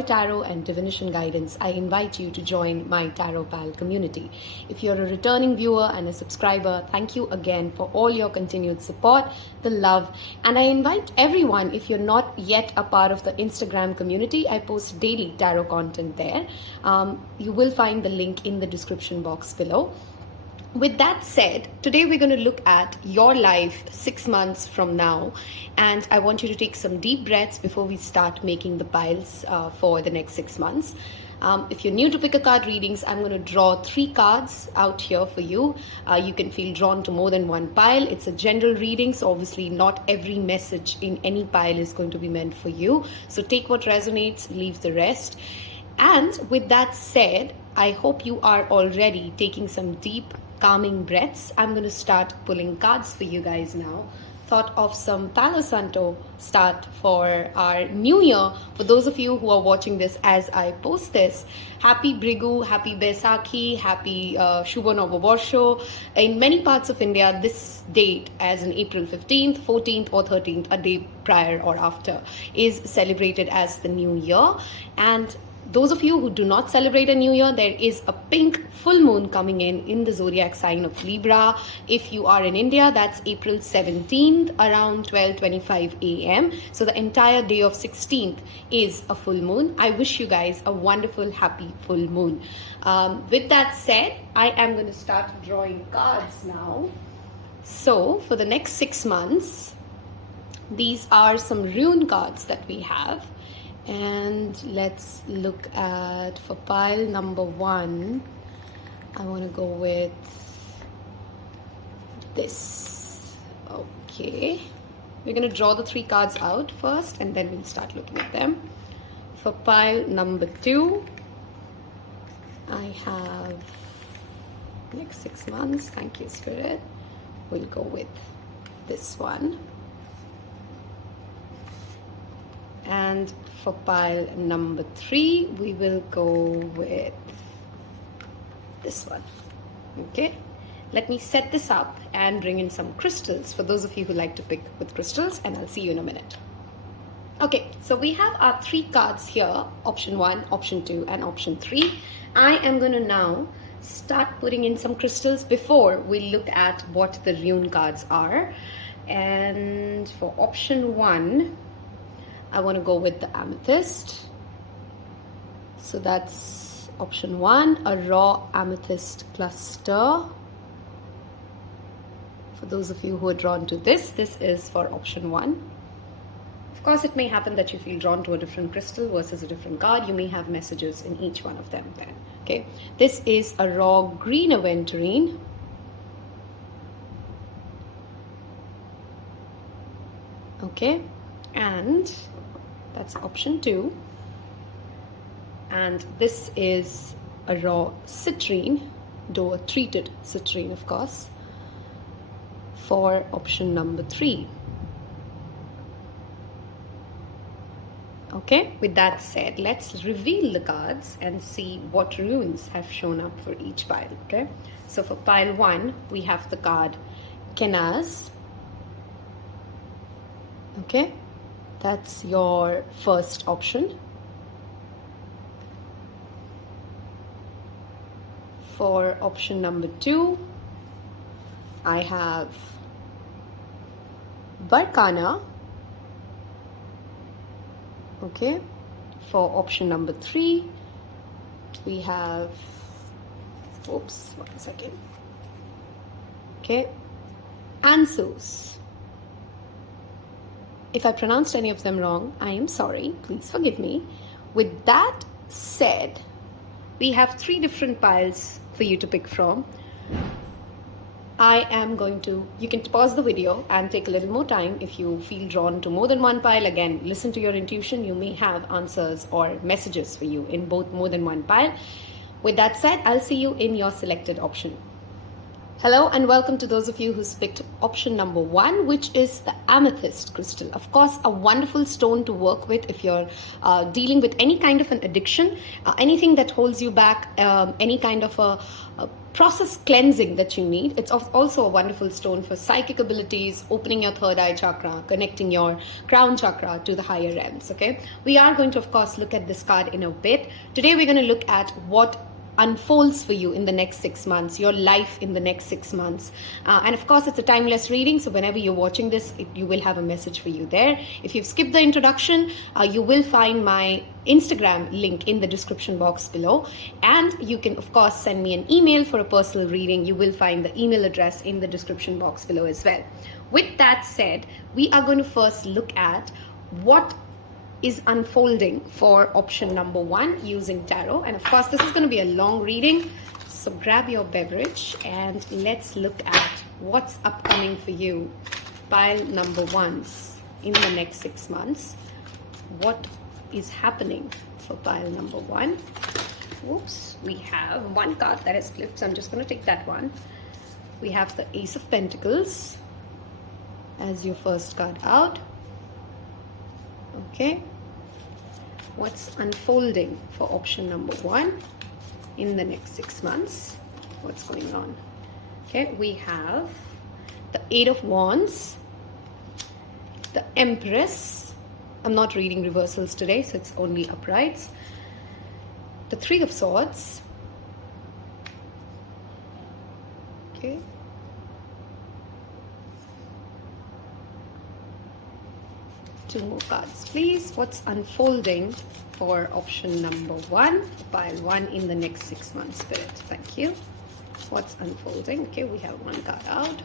enjoy tarot and divination guidance, I invite you to join my Taropal community. If you're a returning viewer and a subscriber, thank you again for all your continued support, the love, and I invite everyone, if you're not yet a part of the Instagram community, I post daily tarot content there. You will find the link in the description box below. With that said, today we're going to look at your life 6 months from now, and I want you to take some deep breaths before we start making the piles for the next 6 months. If you're new to pick a card readings, I'm going to draw 3 cards out here for you. You can feel drawn to more than one pile. It's a general reading, so obviously not every message in any pile is going to be meant for you. So take what resonates, leave the rest. And with that said, I hope you are already taking some deep calming breaths. I'm going to start pulling cards for you guys now. Thought of some Palo Santo start for our new year. For those of you who are watching this as I post this, happy Brigu, happy Baisakhi, happy Shubha Novoborsho. In many parts of India, this date, as in April 15th, 14th or 13th, a day prior or after, is celebrated as the new year. And those of you who do not celebrate a new year, there is a pink full moon coming in the zodiac sign of Libra. If you are in India, that's April 17th around 12:25 a.m. So the entire day of 16th is a full moon. I wish you guys a wonderful, happy full moon. With that said, I am going to start drawing cards now. So for the next 6 months, these are some rune cards that we have. And let's look at, for pile number 1, I want to go with this. Okay, we're going to draw the 3 cards out first and then we'll start looking at them. For pile number 2, I have next 6 months. Thank you, Spirit. We'll go with this one. And for pile number 3, we will go with this one. Okay, let me set this up and bring in some crystals for those of you who like to pick with crystals, and I'll see you in a minute. Okay, so we have our 3 cards here, option 1, option 2, and option 3. I am going to now start putting in some crystals before we look at what the rune cards are. And for option 1, I want to go with the amethyst. So that's option 1, a raw amethyst cluster. For those of you who are drawn to this is for option 1. Of course, it may happen that you feel drawn to a different crystal versus a different card. You may have messages in each one of them then. Okay, this is a raw green Aventurine. Okay, and that's option 2. And this is a raw citrine, though a treated citrine, of course, for option number 3. Okay, with that said, let's reveal the cards and see what runes have shown up for each pile. Okay, so for pile 1, we have the card Kenaz. Okay, that's your first option. For option number 2, I have Berkhana. Okay, for option number 3, we have, oops, 1 second. Okay, Ansuz. If I pronounced any of them wrong, I am sorry. Please forgive me. With that said, we have 3 different piles for you to pick from. I am going to, you can pause the video and take a little more time if you feel drawn to more than one pile. Again, listen to your intuition. You may have answers or messages for you in both more than one pile. With that said, I'll see you in your selected option. Hello and welcome to those of you who picked option number 1, which is the amethyst crystal. Of course, a wonderful stone to work with if you're dealing with any kind of an addiction, anything that holds you back, any kind of a process cleansing that you need. It's also a wonderful stone for psychic abilities, opening your third eye chakra, connecting your crown chakra to the higher realms. Okay, we are going to, of course, look at this card in a bit. Today we're going to look at what unfolds for you in the next 6 months, your life in the next 6 months. And of course, it's a timeless reading, so whenever you're watching this, you will have a message for you there. If you've skipped the introduction, you will find my Instagram link in the description box below, and you can of course send me an email for a personal reading. You will find the email address in the description box below as well. With that said, we are going to first look at what is unfolding for option number 1 using tarot. And of course, this is going to be a long reading, so grab your beverage and let's look at what's upcoming for you, pile number 1s, in the next 6 months. What is happening for pile number 1? Whoops, we have one card that has flipped, so I'm just going to take that one. We have the Ace of Pentacles as your first card out. Okay, what's unfolding for option number 1 in the next 6 months? What's going on? Okay, we have the Eight of Wands, the Empress. I'm not reading reversals today, so it's only uprights. The Three of Swords. Okay. Two more cards, please. What's unfolding for option number 1, pile 1, in the next 6 months, Spirit? Thank you. What's unfolding? Okay, we have one card out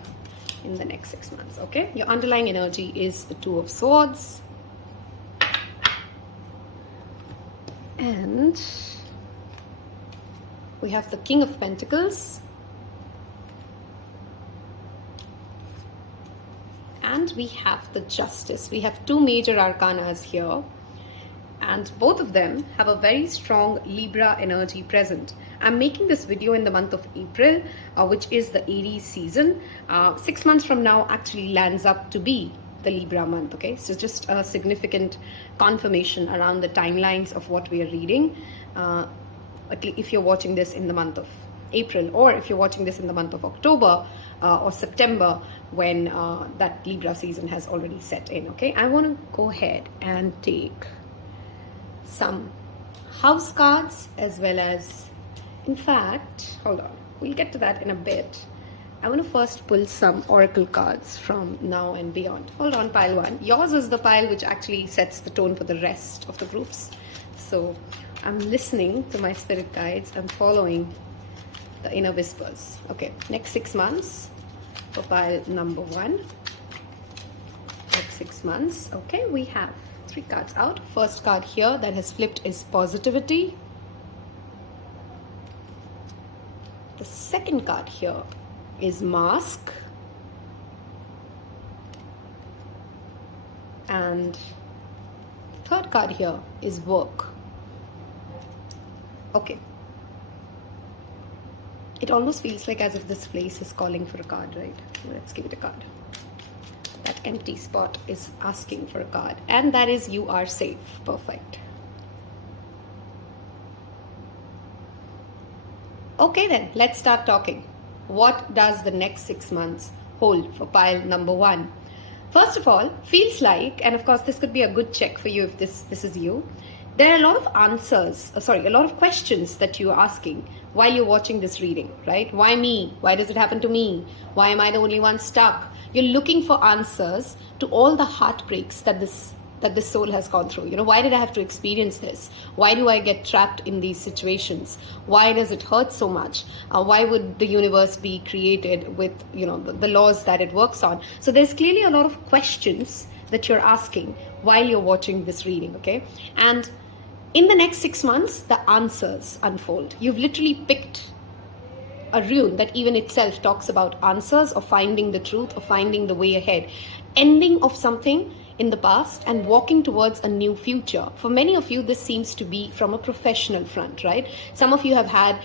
in the next 6 months. Okay, your underlying energy is the Two of Swords. And we have the King of Pentacles. And we have the Justice. We have 2 major arcanas here, and both of them have a very strong Libra energy present. I'm making this video in the month of April, which is the Aries season. 6 months from now actually lands up to be the Libra month. Okay, so just a significant confirmation around the timelines of what we are reading. If you're watching this in the month of April, or if you're watching this in the month of October or September, when that Libra season has already set in. Okay, I want to go ahead and take some house cards, as well as, in fact, hold on, we'll get to that in a bit. I want to first pull some oracle cards from now and beyond. Hold on, pile 1. Yours is the pile which actually sets the tone for the rest of the groups. So I'm listening to my spirit guides. I'm following the inner whispers. Okay, next 6 months for pile number 1. Next 6 months. Okay, we have 3 cards out. First card here that has flipped is Positivity. The second card here is Mask. And the third card here is Work. Okay. It almost feels like as if this place is calling for a card, right? Let's give it a card. That empty spot is asking for a card. And that is You Are Safe. Perfect. Okay then, let's start talking. What does the next 6 months hold for pile number 1? First of all, feels like, and of course this could be a good check for you if this is you, there are a lot of answers, a lot of questions that you're asking while you're watching this reading, right? Why me? Why does it happen to me? Why am I the only one stuck? You're looking for answers to all the heartbreaks that this soul has gone through. You know, why did I have to experience this? Why do I get trapped in these situations? Why does it hurt so much? Why would the universe be created with, you know, the laws that it works on? So there's clearly a lot of questions that you're asking while you're watching this reading, okay? And in the next 6 months, the answers unfold. You've literally picked a rune that even itself talks about answers, or finding the truth, or finding the way ahead. Ending of something in the past and walking towards a new future. For many of you, this seems to be from a professional front, right? Some of you have had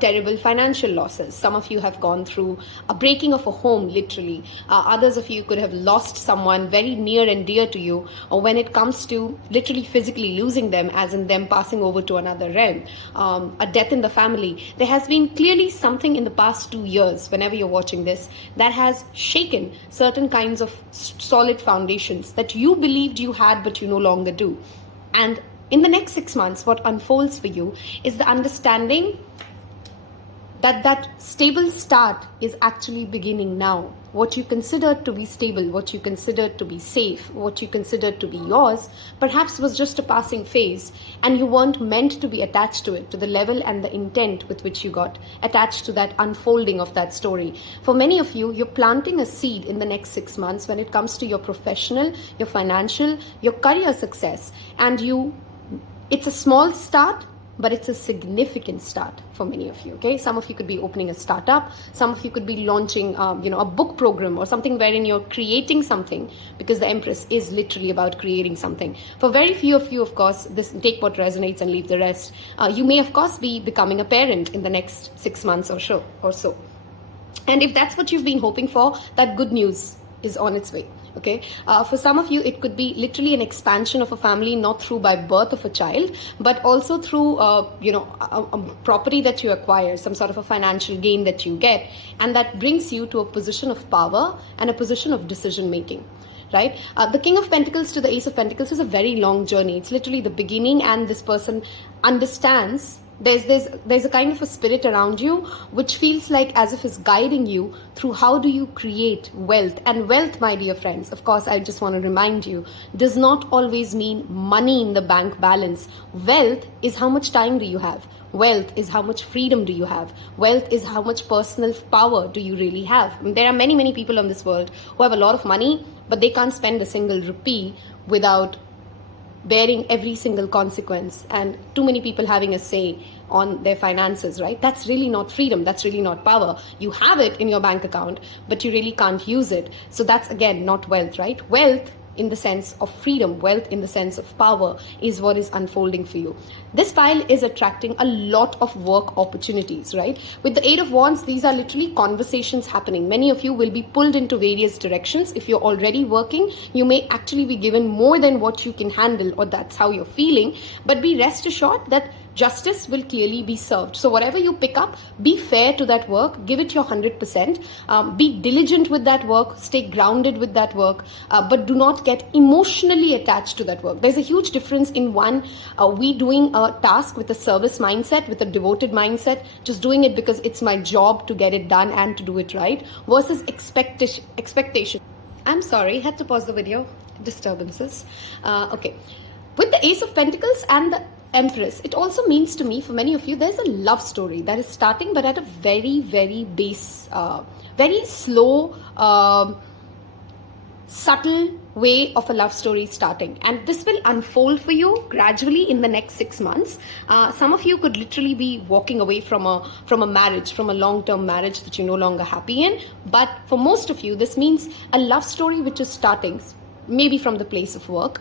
terrible financial losses. Some of you have gone through a breaking of a home, literally. Others of you could have lost someone very near and dear to you, or when it comes to literally physically losing them, as in them passing over to another realm, a death in the family. There has been clearly something in the past 2 years, whenever you're watching this, that has shaken certain kinds of solid foundations that you believed you had but you no longer do. And in the next 6 months, what unfolds for you is the understanding that stable start is actually beginning now. What you considered to be stable, what you considered to be safe, what you considered to be yours, perhaps was just a passing phase, and you weren't meant to be attached to it, to the level and the intent with which you got attached to that unfolding of that story. For many of you, you're planting a seed in the next 6 months when it comes to your professional, your financial, your career success, and it's a small start, but it's a significant start for many of you, okay? Some of you could be opening a startup. Some of you could be launching, a book program or something wherein you're creating something, because the Empress is literally about creating something. For very few of you, of course, this take what resonates and leave the rest. You may, of course, be becoming a parent in the next 6 months or so. And if that's what you've been hoping for, that good news is on its way. Okay, for some of you, it could be literally an expansion of a family, not through by birth of a child, but also through, a property that you acquire, some sort of a financial gain that you get, and that brings you to a position of power and a position of decision making. Right? The King of Pentacles to the Ace of Pentacles is a very long journey. It's literally the beginning, and this person understands there's a kind of a spirit around you which feels like as if it's guiding you through how do you create wealth. And wealth, my dear friends, of course, I just want to remind you, does not always mean money in the bank balance. Wealth is how much time do you have. Wealth is how much freedom do you have. Wealth is how much personal power do you really have. I mean, there are many, many people on this world who have a lot of money, but they can't spend a single rupee without bearing every single consequence, and too many people having a say on their finances, right? That's really not freedom. That's really not power. You have it in your bank account, but you really can't use it. So that's, again, not wealth, right? Wealth in the sense of freedom, wealth in the sense of power is what is unfolding for you. This pile is attracting a lot of work opportunities, right? With the Eight of Wands, these are literally conversations happening. Many of you will be pulled into various directions. If you're already working, you may actually be given more than what you can handle, or that's how you're feeling. But be rest assured that justice will clearly be served. So whatever you pick up, be fair to that work, give it your 100%, be diligent with that work, stay grounded with that work, but do not get emotionally attached to that work. There's a huge difference in we doing a task with a service mindset, with a devoted mindset, just doing it because it's my job to get it done and to do it right, versus expectation. I'm sorry, had to pause the video, disturbances. Okay, with the Ace of Pentacles and the Empress, it also means to me, for many of you, there's a love story that is starting, but at a very, very base, very slow, subtle way of a love story starting. And this will unfold for you gradually in the next 6 months. Some of you could literally be walking away from a marriage, from a long-term marriage that you're no longer happy in. But for most of you, this means a love story which is starting, maybe from the place of work,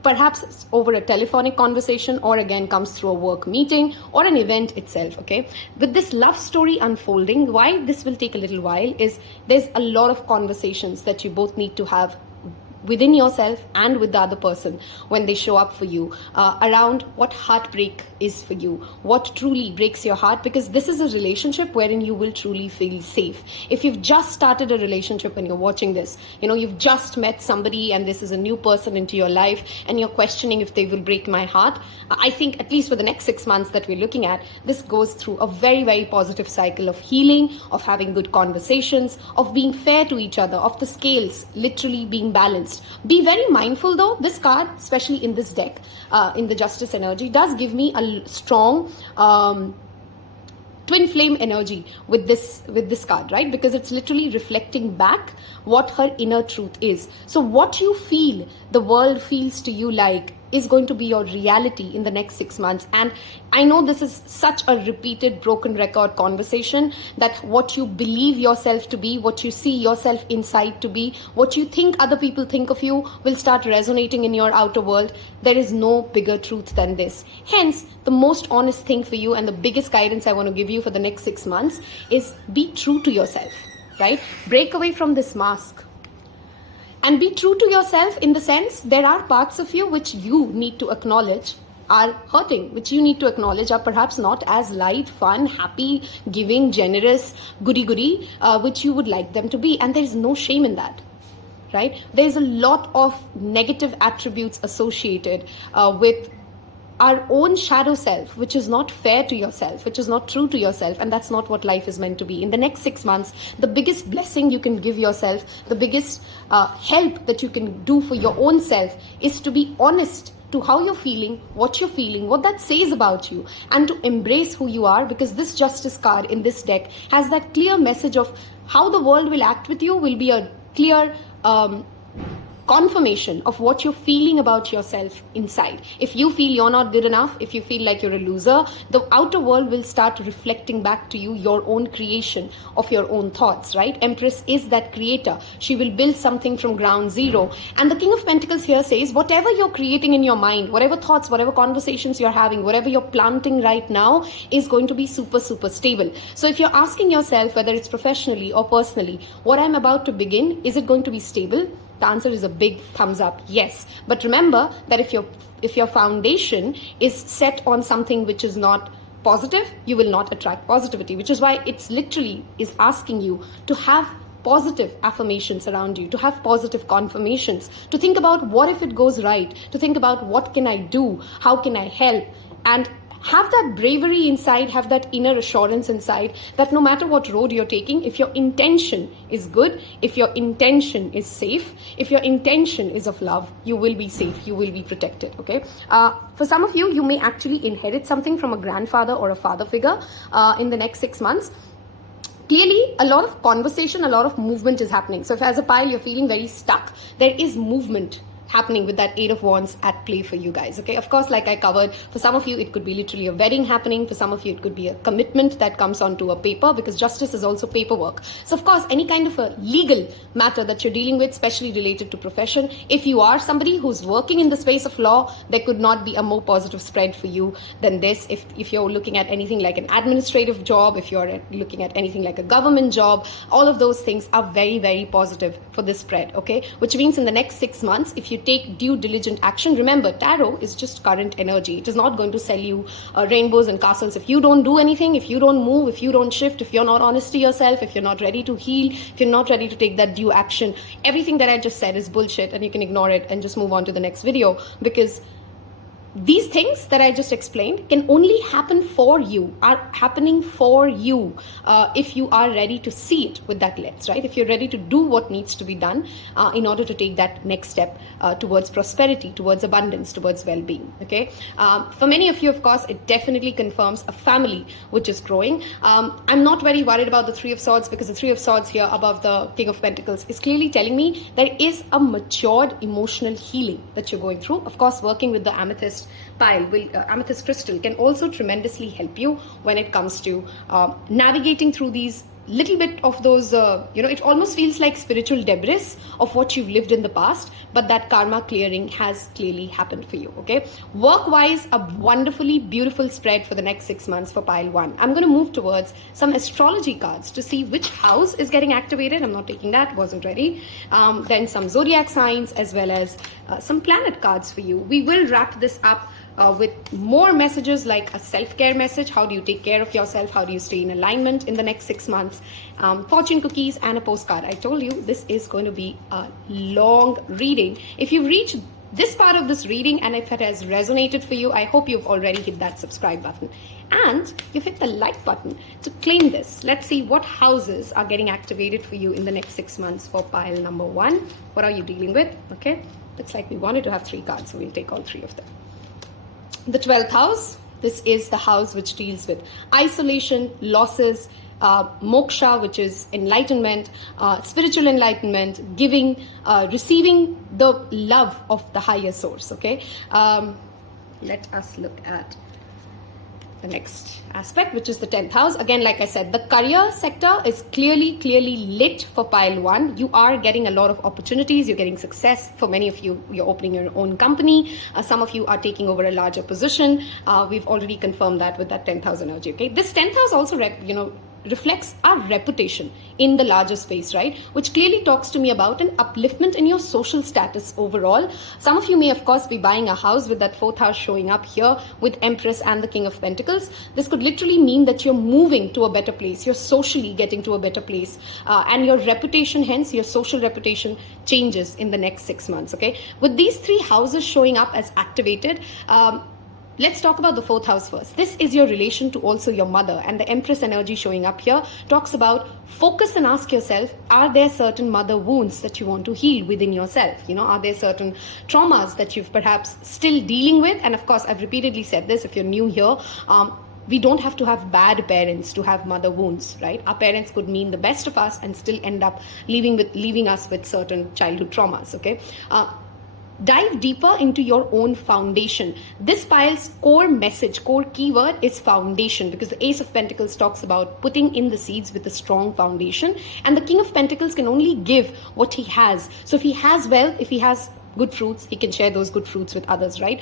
perhaps it's over a telephonic conversation, or again comes through a work meeting or an event itself, okay? With this love story unfolding, why this will take a little while is there's a lot of conversations that you both need to have within yourself and with the other person when they show up for you, around what heartbreak is for you, what truly breaks your heart, because this is a relationship wherein you will truly feel safe. If you've just started a relationship and you're watching this, you've just met somebody and this is a new person into your life and you're questioning if they will break my heart, I think at least for the next 6 months that we're looking at, this goes through a very, very positive cycle of healing, of having good conversations, of being fair to each other, of the scales literally being balanced. Be very mindful though, this card, especially in this deck, in the Justice energy, does give me a strong twin flame energy with this card, right? Because it's literally reflecting back what her inner truth is. So what you feel, the world feels to you like is going to be your reality in the next 6 months. And I know this is such a repeated broken record conversation, that what you believe yourself to be, what you see yourself inside to be, what you think other people think of you will start resonating in your outer world. There is no bigger truth than this. Hence, the most honest thing for you and the biggest guidance I want to give you for the next 6 months is be true to yourself, right? Break away from this mask. And be true to yourself in the sense, there are parts of you which you need to acknowledge are hurting, which you need to acknowledge are perhaps not as light, fun, happy, giving, generous, goody-goody, which you would like them to be. And there is no shame in that, right? There's a lot of negative attributes associated with our own shadow self, which is not fair to yourself, which is not true to yourself, and that's not what life is meant to be. In the next 6 months, the biggest blessing you can give yourself, the biggest help that you can do for your own self is to be honest to how you're feeling, what that says about you, and to embrace who you are, because this Justice card in this deck has that clear message of how the world will act with you will be a clear confirmation of what you're feeling about yourself inside. If you feel you're not good enough, if you feel like you're a loser, the outer world will start reflecting back to you your own creation of your own thoughts, right? Empress is that creator. She will build something from ground zero. And the King of Pentacles here says, whatever you're creating in your mind, whatever thoughts, whatever conversations you're having, whatever you're planting right now is going to be super, super stable. So if you're asking yourself, whether it's professionally or personally, what I'm about to begin, is it going to be stable? The answer is a big thumbs up, yes. But remember that if your foundation is set on something which is not positive, you will not attract positivity, which is why it's literally is asking you to have positive affirmations around you, to have positive confirmations, to think about what if it goes right, to think about what can I do, how can I help, and have that bravery inside, have that inner assurance inside that no matter what road you're taking, if your intention is good, if your intention is safe, if your intention is of love, you will be safe, you will be protected, okay? For some of you, you may actually inherit something from a grandfather or a father figure in the next 6 months. Clearly, a lot of conversation, a lot of movement is happening. So if as a pile, you're feeling very stuck, there is movement happening with that Eight of Wands at play for you guys, okay? Of course, like I covered, for some of you, it could be literally a wedding happening. For some of you, it could be a commitment that comes onto a paper, because justice is also paperwork. So of course, any kind of a legal matter that you're dealing with, especially related to profession, if you are somebody who's working in the space of law, there could not be a more positive spread for you than this. If you're looking at anything like an administrative job, if you're looking at anything like a government job, all of those things are very, very positive for this spread, okay? Which means in the next 6 months, if you take due diligent action, remember, tarot is just current energy. It is not going to sell you rainbows and castles. If you don't do anything, if you don't move, if you don't shift, if you're not honest to yourself, if you're not ready to heal, if you're not ready to take that due action, everything that I just said is bullshit, and you can ignore it and just move on to the next video, because these things that I just explained can only happen for you, are happening for you if you are ready to see it with that lens, right? If you're ready to do what needs to be done in order to take that next step towards prosperity, towards abundance, towards well-being, okay? For many of you, of course, it definitely confirms a family which is growing. I'm not very worried about the Three of Swords, because the Three of Swords here above the King of Pentacles is clearly telling me there is a matured emotional healing that you're going through. Of course, working with the Amethyst amethyst crystal can also tremendously help you when it comes to navigating through these little bit of those, it almost feels like spiritual debris of what you've lived in the past, but that karma clearing has clearly happened for you, okay? Work-wise, a wonderfully beautiful spread for the next 6 months for pile 1. I'm going to move towards some astrology cards to see which house is getting activated. I'm not taking that, wasn't ready. Then some zodiac signs, as well as some planet cards for you. We will wrap this up with more messages like a self-care message. How do you take care of yourself? How do you stay in alignment in the next 6 months? Fortune cookies and a postcard. I told you this is going to be a long reading. If you've reached this part of this reading and if it has resonated for you, I hope you've already hit that subscribe button and you've hit the like button to claim this. Let's see what houses are getting activated for you in the next 6 months for pile number 1. What are you dealing with? Okay, looks like we wanted to have 3 cards, so we'll take all 3 of them. The 12th house, this is the house which deals with isolation, losses, moksha, which is enlightenment, spiritual enlightenment, giving, receiving the love of the higher source, okay? Let us look at the next aspect, which is the 10th house. Again, like I said, the career sector is clearly lit for pile 1. You are getting a lot of opportunities. You're getting success. For many of you, you're opening your own company. Some of you are taking over a larger position. We've already confirmed that with that 10th house energy, okay? This 10th house also, reflects our reputation in the larger space, right? Which clearly talks to me about an upliftment in your social status overall. Some of you may, of course, be buying a house with that 4th house showing up here with Empress and the King of Pentacles. This could literally mean that you're moving to a better place. You're socially getting to a better place. And your reputation, hence your social reputation, changes in the next 6 months, okay? With these 3 houses showing up as activated, let's talk about the 4th house first. This is your relation to also your mother, and the Empress energy showing up here talks about focus and ask yourself, are there certain mother wounds that you want to heal within yourself? Are there certain traumas that you've perhaps still dealing with? And of course, I've repeatedly said this, if you're new here, we don't have to have bad parents to have mother wounds, right? Our parents could mean the best of us and still end up leaving us with certain childhood traumas, okay? Dive deeper into your own foundation. This pile's core message, core keyword is foundation, because the Ace of Pentacles talks about putting in the seeds with a strong foundation, and the King of Pentacles can only give what he has. So if he has wealth, if he has good fruits, he can share those good fruits with others, right?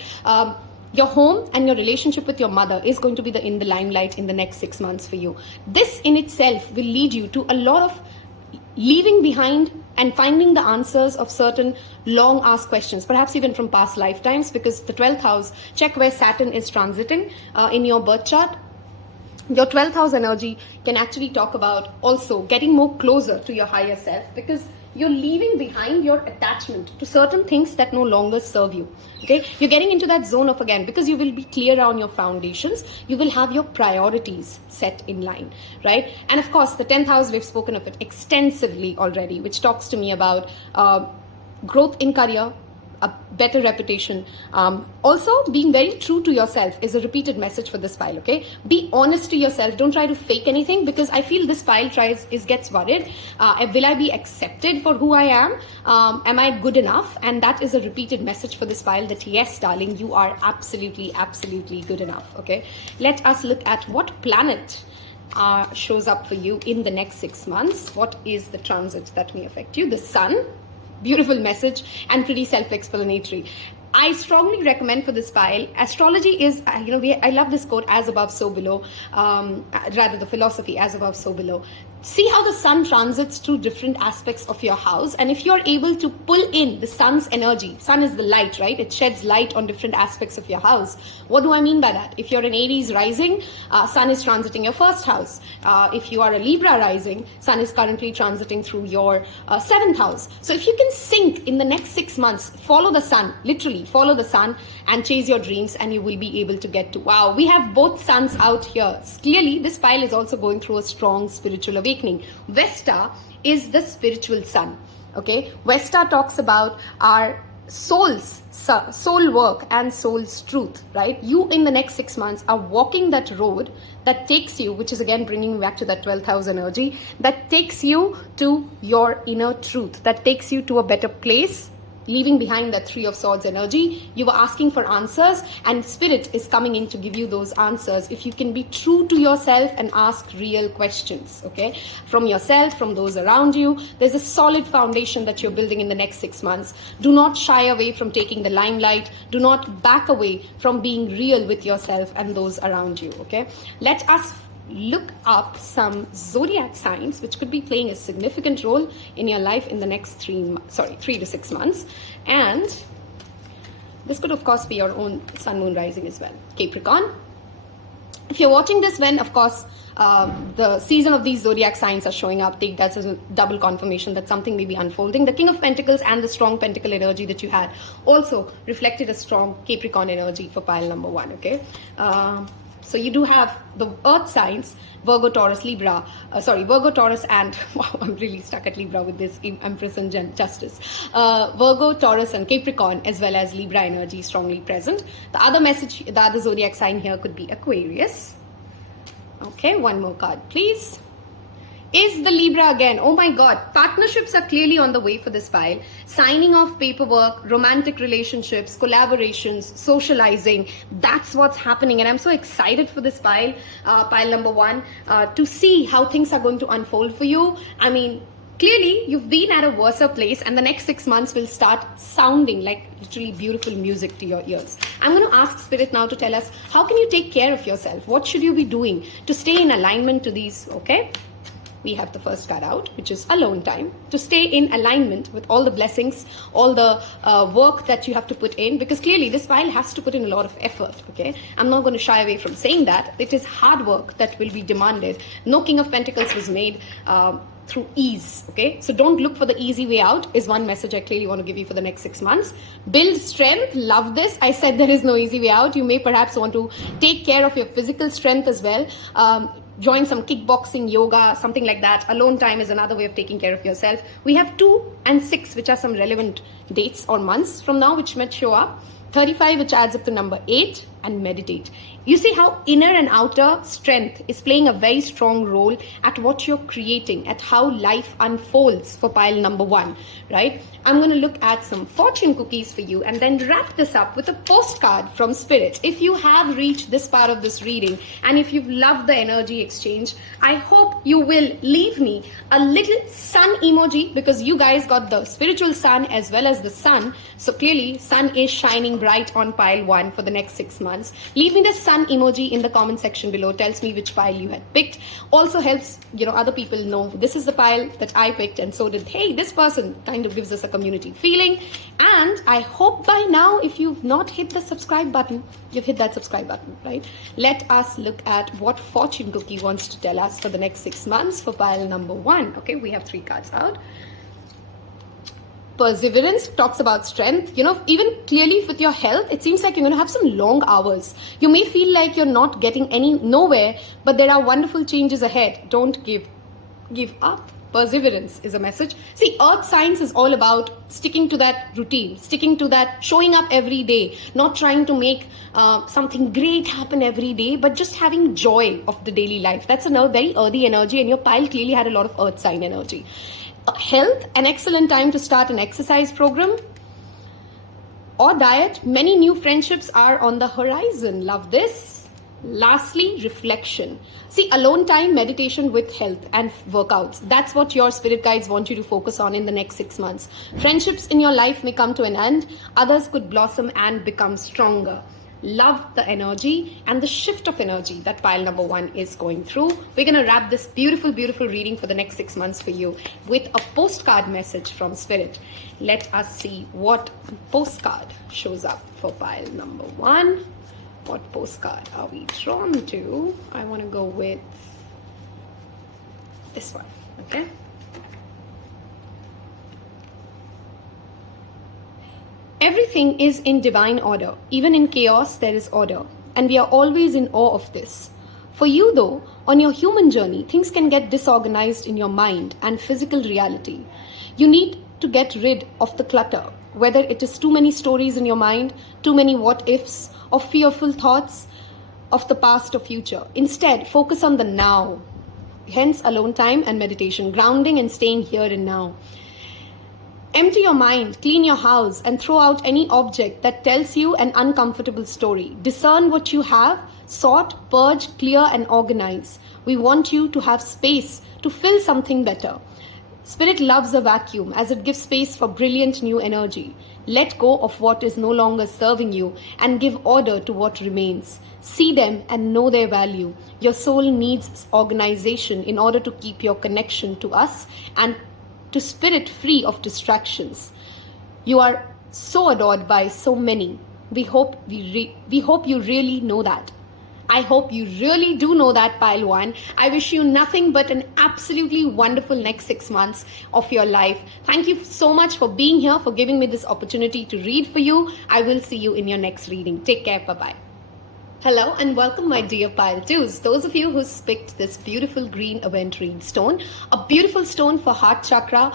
Your home and your relationship with your mother is going to be in the limelight in the next 6 months for you. This in itself will lead you to a lot of leaving behind and finding the answers of certain long asked questions, perhaps even from past lifetimes, because the 12th house, check where Saturn is transiting in your birth chart. Your 12th house energy can actually talk about also getting more closer to your higher self, because you're leaving behind your attachment to certain things that no longer serve you, okay? You're getting into that zone of, again, because you will be clear on your foundations, you will have your priorities set in line, right? And of course, the 10th house, we've spoken of it extensively already, which talks to me about growth in career, a better reputation. Also, being very true to yourself is a repeated message for this pile, okay? Be honest to yourself. Don't try to fake anything, because I feel this pile gets worried. Will I be accepted for who I am? Am I good enough? And that is a repeated message for this pile that, yes, darling, you are absolutely good enough, okay? Let us look at what planet shows up for you in the next 6 months. What is the transit that may affect you? The Sun. Beautiful message and pretty self-explanatory. I strongly recommend for this pile, astrology is, I love this quote, as above, so below, rather the philosophy, as above, so below. See how the sun transits through different aspects of your house, and if you're able to pull in the sun's energy, sun is the light, right? It sheds light on different aspects of your house. What do I mean by that? If you're an Aries rising, sun is transiting your 1st house. If you are a Libra rising, sun is currently transiting through your 7th house. So if you can sync in the next 6 months, follow the sun, literally follow the sun and chase your dreams, and you will be able to get to, wow, we have both suns out here. Clearly, this pile is also going through a strong spiritual awakening. Vesta is the spiritual sun, okay? Vesta talks about our soul work and soul's truth, right? You in the next 6 months are walking that road that takes you, which is again bringing me back to that 12th house energy, that takes you to your inner truth, that takes you to a better place, leaving behind that 3 of Swords energy. You were asking for answers, and Spirit is coming in to give you those answers if you can be true to yourself and ask real questions, okay? From yourself, from those around you. There's a solid foundation that you're building in the next 6 months. Do not shy away from taking the limelight. Do not back away from being real with yourself and those around you, okay? Let us look up some zodiac signs which could be playing a significant role in your life in the next 3 to 6 months. And this could of course be your own sun, moon, rising as well. Capricorn, if you're watching this when, of course, the season of these zodiac signs are showing up, take that as a double confirmation that something may be unfolding. The King of Pentacles and the strong Pentacle energy that you had also reflected a strong Capricorn energy for pile number 1, okay? So you do have the earth signs, Virgo, Taurus, Libra, Virgo, Taurus, and, wow, I'm really stuck at Libra with this Empress and Justice. Virgo, Taurus, and Capricorn, as well as Libra energy strongly present. The other zodiac sign here could be Aquarius. Okay, one more card, please. is the Libra again. Oh my God. Partnerships are clearly on the way for this pile. Signing off paperwork, romantic relationships, collaborations, socializing. That's what's happening. And I'm so excited for this pile, pile number 1, to see how things are going to unfold for you. I mean, clearly, you've been at a worse place, and the next 6 months will start sounding like literally beautiful music to your ears. I'm going to ask Spirit now to tell us, how can you take care of yourself? What should you be doing to stay in alignment to these, okay? We have the first card out, which is alone time, to stay in alignment with all the blessings, all the work that you have to put in, because clearly this pile has to put in a lot of effort, okay? I'm not going to shy away from saying that. It is hard work that will be demanded. No King of Pentacles was made through ease, okay? So don't look for the easy way out is one message I clearly want to give you for the next 6 months. Build strength. Love this. I said there is no easy way out. You may perhaps want to take care of your physical strength as well. Join some kickboxing, yoga, something like that. Alone time is another way of taking care of yourself. We have 2 and 6, which are some relevant dates or months from now, which might show up. 35, which adds up to number 8, and meditate. You see how inner and outer strength is playing a very strong role at what you're creating, at how life unfolds for pile number 1, right? I'm going to look at some fortune cookies for you and then wrap this up with a postcard from Spirit. If you have reached this part of this reading and if you've loved the energy exchange, I hope you will leave me a little sun emoji, because you guys got the spiritual sun as well as the sun. So clearly sun is shining bright on pile 1 for the next 6 months. Leave me the sun emoji in the comment section below. Tells me which pile you had picked. Also helps, other people know this is the pile that I picked, and so did, hey, this person. Kind of gives us a community feeling. And I hope by now, if you've not hit the subscribe button, you've hit that subscribe button, right? Let us look at what fortune cookie wants to tell us for the next 6 months for pile number 1. Okay, we have 3 cards out. Perseverance talks about strength. Even clearly with your health, it seems like you're going to have some long hours. You may feel like you're not getting nowhere, but there are wonderful changes ahead. Don't give up. Perseverance is a message. See, earth signs is all about sticking to that routine, sticking to that, showing up every day, not trying to make something great happen every day, but just having joy of the daily life. That's a very earthy energy, and your pile clearly had a lot of earth sign energy. Health, an excellent time to start an exercise program or diet. Many new friendships are on the horizon. Love this. Lastly, reflection. See, alone time, meditation with health and workouts. That's what your spirit guides want you to focus on in the next 6 months. Friendships in your life may come to an end. Others could blossom and become stronger. Love the energy and the shift of energy that pile number 1 is going through. We're going to wrap this beautiful, beautiful reading for the next 6 months for you with a postcard message from Spirit. Let us see what postcard shows up for pile number 1. What postcard are we drawn to? I want to go with this one, okay? Everything is in divine order. Even in chaos, there is order. And we are always in awe of this. For you, though, on your human journey, things can get disorganized in your mind and physical reality. You need to get rid of the clutter, whether it is too many stories in your mind, too many what-ifs, or fearful thoughts of the past or future. Instead, focus on the now. Hence, alone time and meditation, grounding and staying here and now. Empty your mind, clean your house, and throw out any object that tells you an uncomfortable story. Discern what you have, sort, purge, clear, and organize. We want you to have space to fill something better. Spirit loves a vacuum as it gives space for brilliant new energy. Let go of what is no longer serving you and give order to what remains. See them and know their value. Your soul needs organization in order to keep your connection to us and to spirit free of distractions. You are so adored by so many. We hope you really know that. I hope you really do know that, pile 1. I wish you nothing but an absolutely wonderful next 6 months of your life. Thank you so much for being here, for giving me this opportunity to read for you. I will see you in your next reading. Take care. Bye-bye. Hello and welcome, my dear pile twos. Those of you who picked this beautiful green Aventurine stone, a beautiful stone for heart chakra,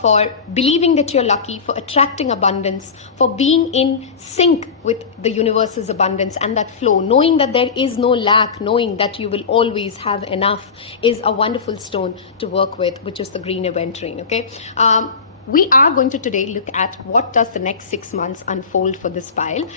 for believing that you're lucky, for attracting abundance, for being in sync with the universe's abundance and that flow, knowing that there is no lack, knowing that you will always have enough, is a wonderful stone to work with, which is the green Aventurine. Okay. We are going to today look at what does the next 6 months unfold for this pile.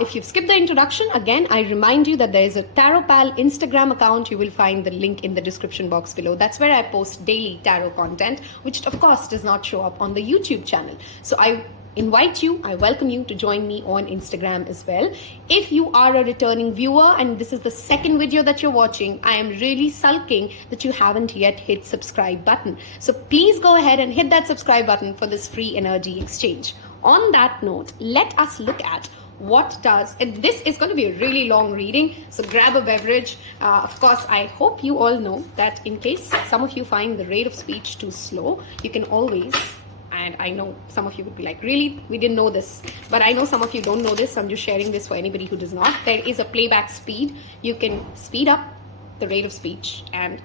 If you've skipped the introduction, again, I remind you that there is a Taropal Instagram account. You will find the link in the description box below. That's where I post daily tarot content, which of course does not show up on the YouTube channel. So I welcome you to join me on Instagram as well. If you are a returning viewer and this is the second video that you're watching, I am really sulking that you haven't yet hit subscribe button. So please go ahead and hit that subscribe button for this free energy exchange. On that note, let us look at and this is going to be a really long reading, so grab a beverage. Of course, I hope you all know that in case some of you find the rate of speech too slow, you can always, and I know some of you would be like, really? We didn't know this. But I know some of you don't know this. I'm just sharing this for anybody who does not. There is a playback speed. You can speed up the rate of speech and,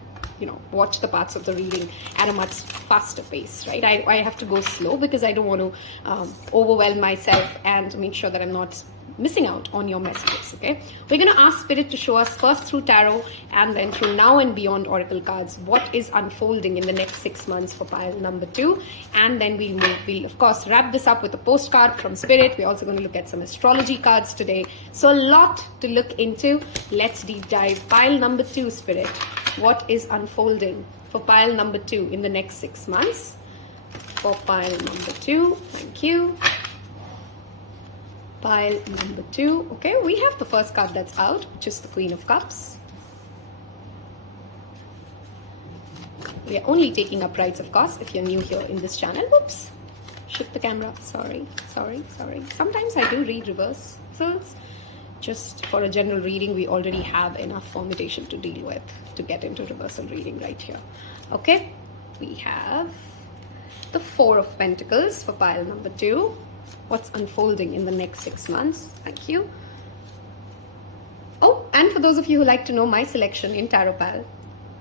watch the parts of the reading at a much faster pace, right? I have to go slow because I don't want to overwhelm myself and make sure that I'm not missing out on your messages. Okay, we're going to ask Spirit to show us first through tarot and then through Now and Beyond oracle cards what is unfolding in the next 6 months for pile number 2, and then we'll of course wrap this up with a postcard from Spirit. We're also going to look at some astrology cards today, so a lot to look into. Let's deep dive. Pile number 2, Spirit, what is unfolding for pile number 2 in the next 6 months? For pile number 2, thank you. Pile number 2. Okay, we have the first card that's out, which is the Queen of Cups. We are only taking uprights, of course, if you're new here in this channel. Whoops, shift the camera. Sorry. Sometimes I do read reverse, so it's just for a general reading. We already have enough formatation to deal with to get into reversal reading right here. Okay, we have the Four of Pentacles for pile number 2. What's unfolding in the next 6 months? Thank you. Oh, and for those of you who like to know my selection in Taropal,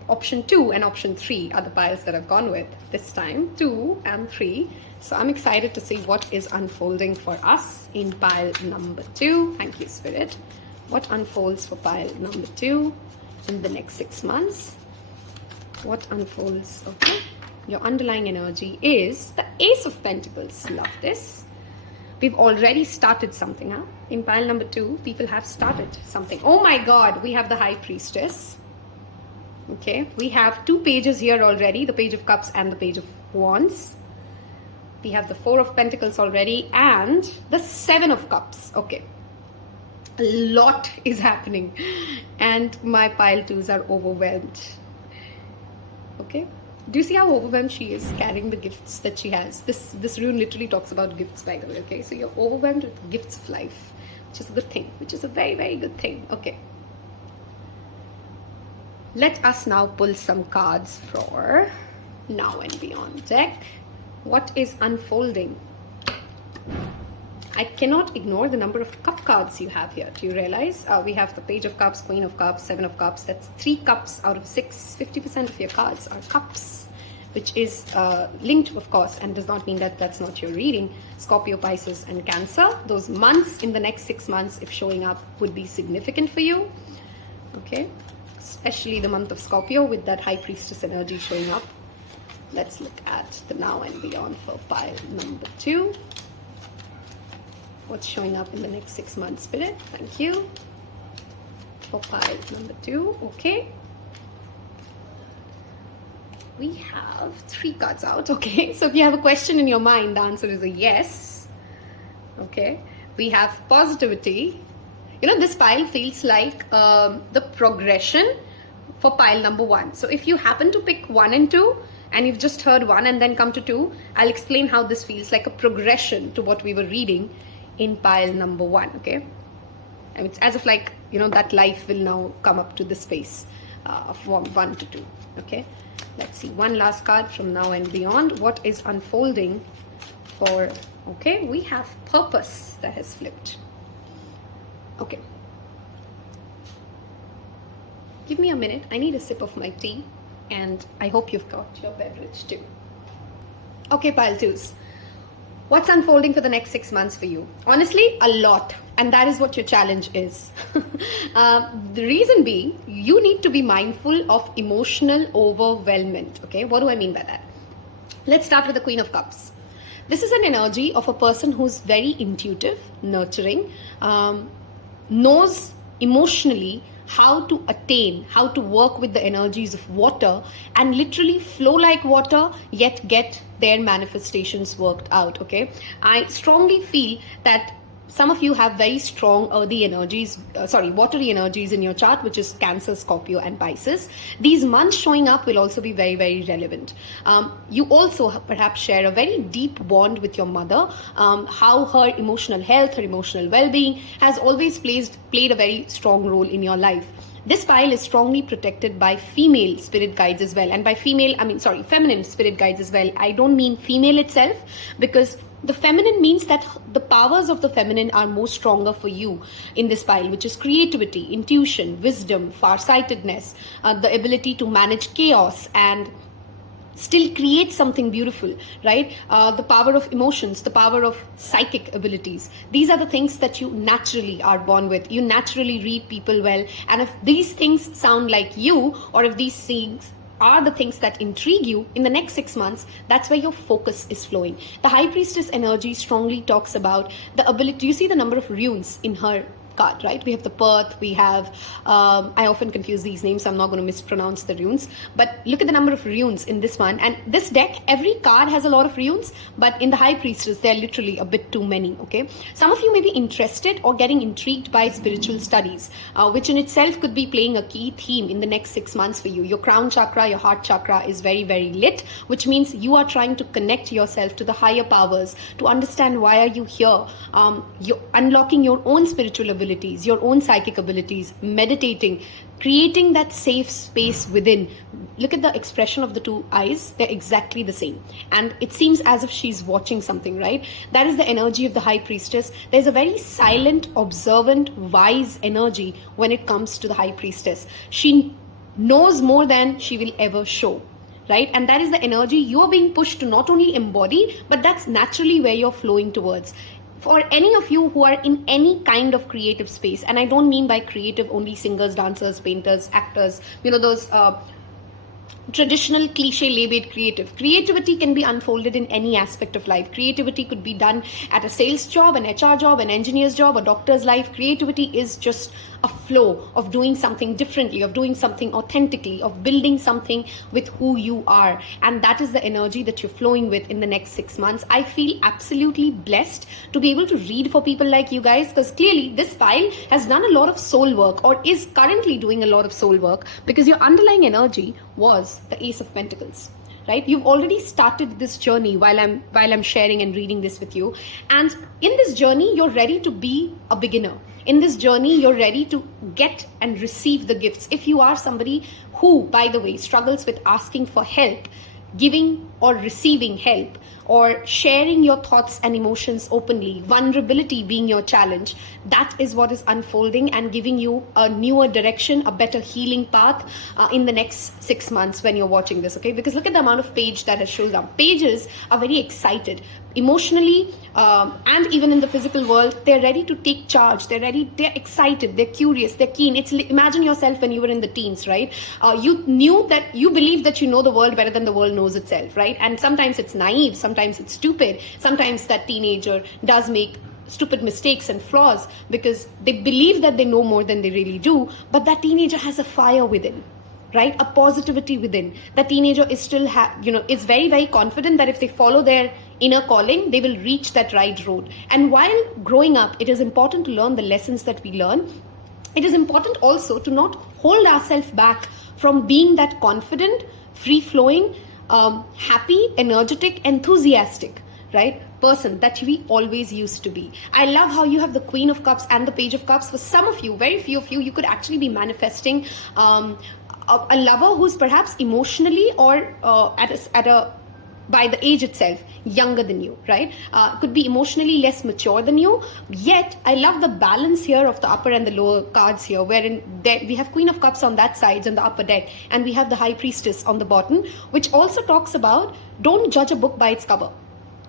option 2 and option 3 are the piles that I've gone with this time, 2 and 3. So I'm excited to see what is unfolding for us in pile number 2. Thank you, Spirit. What unfolds for pile number 2 in the next 6 months? What unfolds? Okay, your underlying energy is the Ace of Pentacles. Love this. We've already started something, huh? In pile number 2, people have started something. Oh my God, we have the High Priestess. Okay, we have 2 pages here already, the Page of Cups and the Page of Wands. We have the Four of Pentacles already and the Seven of Cups. Okay, a lot is happening and my pile 2s are overwhelmed. Okay. Do you see how overwhelmed she is carrying the gifts that she has? This rune literally talks about gifts, by the way, okay? So you're overwhelmed with gifts of life, which is a good thing, which is a very, very good thing. Okay. Let us now pull some cards for Now and Beyond deck. What is unfolding? I cannot ignore the number of cup cards you have here. Do you realize? We have the Page of Cups, Queen of Cups, Seven of Cups. That's 3 cups out of 6. 50% of your cards are cups, which is linked, of course, and does not mean that that's not your reading. Scorpio, Pisces, and Cancer. Those months in the next 6 months, if showing up, would be significant for you. Okay, especially the month of Scorpio with that High Priestess energy showing up. Let's look at the Now and Beyond for pile number 2. What's showing up in the next 6 months, Spirit? Thank you. For pile number 2, okay. We have 3 cards out, okay. So if you have a question in your mind, the answer is a yes. Okay. We have positivity. This pile feels like the progression for pile number 1. So if you happen to pick 1 and 2, and you've just heard 1 and then come to 2, I'll explain how this feels like a progression to what we were reading in pile number 1, okay? And it's as if like, that life will now come up to the space of 1 to 2, okay? Let's see, one last card from Now and Beyond. What is unfolding for, okay, we have purpose that has flipped. Okay. Give me a minute. I need a sip of my tea, and I hope you've got your beverage too. Okay, pile twos. What's unfolding for the next 6 months for you? Honestly, a lot. And that is what your challenge is. The reason being, you need to be mindful of emotional overwhelmment. Okay, what do I mean by that? Let's start with the Queen of Cups. This is an energy of a person who's very intuitive, nurturing, knows emotionally how to attain, how to work with the energies of water and literally flow like water, yet get their manifestations worked out. Okay, I strongly feel that some of you have very strong earthy energies, watery energies in your chart, which is Cancer, Scorpio, and Pisces. These months showing up will also be very, very relevant. You also perhaps share a very deep bond with your mother. How her emotional health, her emotional well-being has always played a very strong role in your life. This pile is strongly protected by female spirit guides as well. And by female, feminine spirit guides as well. I don't mean female itself, because the feminine means that the powers of the feminine are more stronger for you in this pile, which is creativity, intuition, wisdom, farsightedness, the ability to manage chaos and still create something beautiful, right? The power of emotions, the power of psychic abilities. These are the things that you naturally are born with. You naturally read people well. And if these things sound like you, or if these things are the things that intrigue you in the next 6 months, that's where your focus is flowing. The High Priestess energy strongly talks about the ability. You see the number of runes in her card, right? We have the Perth, we have, I often confuse these names, so I'm not going to mispronounce the runes, but look at the number of runes in this one. And this deck, every card has a lot of runes, but in the High Priestess, they're literally a bit too many, okay? Some of you may be interested or getting intrigued by spiritual studies, which in itself could be playing a key theme in the next 6 months for you. Your crown chakra, your heart chakra is very, very lit, which means you are trying to connect yourself to the higher powers, to understand why are you here. You're unlocking your own spiritual abilities, your own psychic abilities, meditating, creating that safe space within. Look at the expression of the two eyes. They're exactly the same. And it seems as if she's watching something, right? That is the energy of the High Priestess. There's a very silent, observant, wise energy when it comes to the High Priestess. She knows more than she will ever show, right? And that is the energy you're being pushed to not only embody, but that's naturally where you're flowing towards. For any of you who are in any kind of creative space, and I don't mean by creative only singers, dancers, painters, actors, those traditional cliche labeled creativity can be unfolded in any aspect of life. Creativity could be done at a sales job, an HR job, an engineer's job, a doctor's life. Creativity is just a flow of doing something differently, of doing something authentically, of building something with who you are. And that is the energy that you're flowing with in the next 6 months. I feel absolutely blessed to be able to read for people like you guys, because clearly this pile has done a lot of soul work, or is currently doing a lot of soul work, because your underlying energy was the Ace of Pentacles, right? You've already started this journey while I'm sharing and reading this with you. And in this journey, you're ready to be a beginner. In this journey, you're ready to get and receive the gifts. If you are somebody who, by the way, struggles with asking for help, giving or receiving help, or sharing your thoughts and emotions openly, vulnerability being your challenge, that is what is unfolding and giving you a newer direction, a better healing path in the next 6 months when you're watching this, okay? Because look at the amount of page that has shown up. Pages are very excited. Emotionally and even in the physical world, they're ready to take charge. They're excited, they're curious, they're keen. Imagine yourself when you were in the teens, right? You believe that you know the world better than the world knows itself, right? And sometimes it's naive, sometimes it's stupid, sometimes that teenager does make stupid mistakes and flaws because they believe that they know more than they really do, but that teenager has a fire within, right? A positivity within. The teenager is still, is very, very confident that if they follow their inner calling, they will reach that right road. And while growing up, it is important to learn the lessons that we learn. It is important also to not hold ourselves back from being that confident, free-flowing, happy, energetic, enthusiastic, right, person that we always used to be. I love how you have the Queen of Cups and the Page of Cups. For some of you, very few of you, you could actually be manifesting a lover who's perhaps emotionally or at a by the age itself, younger than you, right? Could be emotionally less mature than you. Yet, I love the balance here of the upper and the lower cards here, wherein we have Queen of Cups on that side on the upper deck, and we have the High Priestess on the bottom, which also talks about don't judge a book by its cover.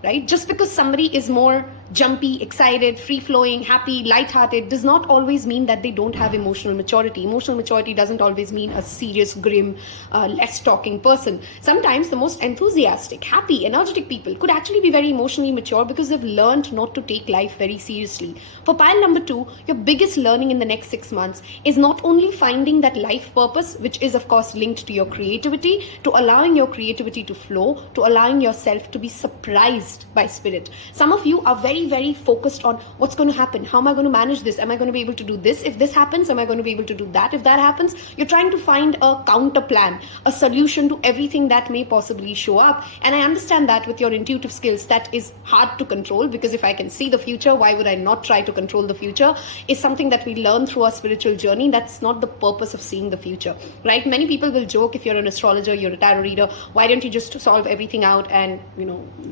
Right? Just because somebody is more jumpy, excited, free-flowing, happy, light-hearted does not always mean that they don't have emotional maturity. Emotional maturity doesn't always mean a serious, grim, less talking person. Sometimes the most enthusiastic, happy, energetic people could actually be very emotionally mature because they've learned not to take life very seriously. For pile number 2, your biggest learning in the next 6 months is not only finding that life purpose, which is of course linked to your creativity, to allowing your creativity to flow, to allowing yourself to be surprised by spirit. Some of you are very focused on what's going to happen. How am I going to manage this? Am I going to be able to do this? If this happens, am I going to be able to do that? If that happens, you're trying to find a counter plan, a solution to everything that may possibly show up. And I understand that with your intuitive skills, that is hard to control, because if I can see the future, why would I not try to control the future? Is something that we learn through our spiritual journey. That's not the purpose of seeing the future, right? Many people will joke, if you're an astrologer, you're a tarot reader, why don't you just solve everything out and,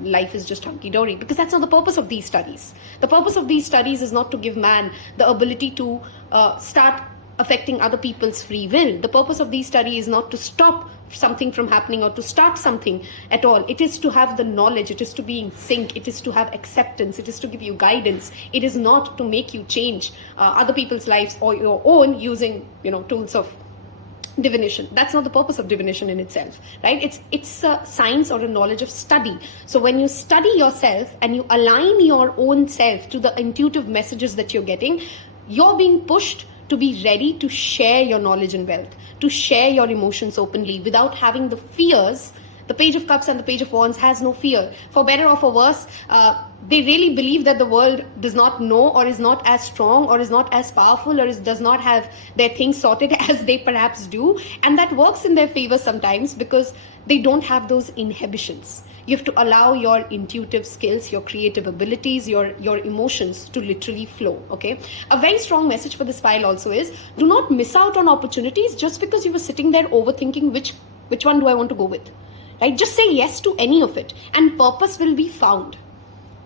life is just hunky-dory? Because that's not the purpose of these studies. The purpose of these studies is not to give man the ability to start affecting other people's free will. The purpose of these studies is not to stop something from happening or to start something at all. It is to have the knowledge, it is to be in sync, it is to have acceptance, it is to give you guidance. It is not to make you change other people's lives or your own using tools of divination. That's not the purpose of divination in itself, right? It's a science or a knowledge of study. So when you study yourself and you align your own self to the intuitive messages that you're getting, you're being pushed to be ready to share your knowledge and wealth, to share your emotions openly without having the fears. The Page of Cups and the Page of Wands has no fear. For better or for worse, they really believe that the world does not know, or is not as strong, or is not as powerful, or does not have their things sorted as they perhaps do. And that works in their favor sometimes because they don't have those inhibitions. You have to allow your intuitive skills, your creative abilities, your emotions to literally flow, okay? A very strong message for this file also is, do not miss out on opportunities just because you were sitting there overthinking which one do I want to go with. Right? Just say yes to any of it and purpose will be found.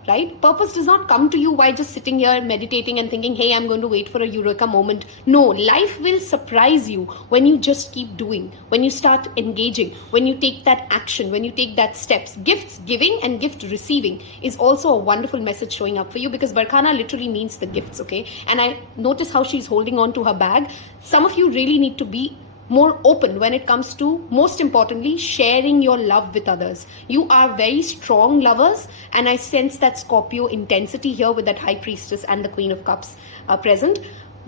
Right? Purpose does not come to you while just sitting here meditating and thinking, hey, I'm going to wait for a eureka moment. No, life will surprise you when you just keep doing, when you start engaging, when you take that action, when you take that steps. Gifts giving and gift receiving is also a wonderful message showing up for you, because Berkhana literally means the gifts, okay? And I notice how she's holding on to her bag. Some of you really need to be more open when it comes to, most importantly, sharing your love with others. You are very strong lovers, and I sense that Scorpio intensity here with that High Priestess and the Queen of Cups present.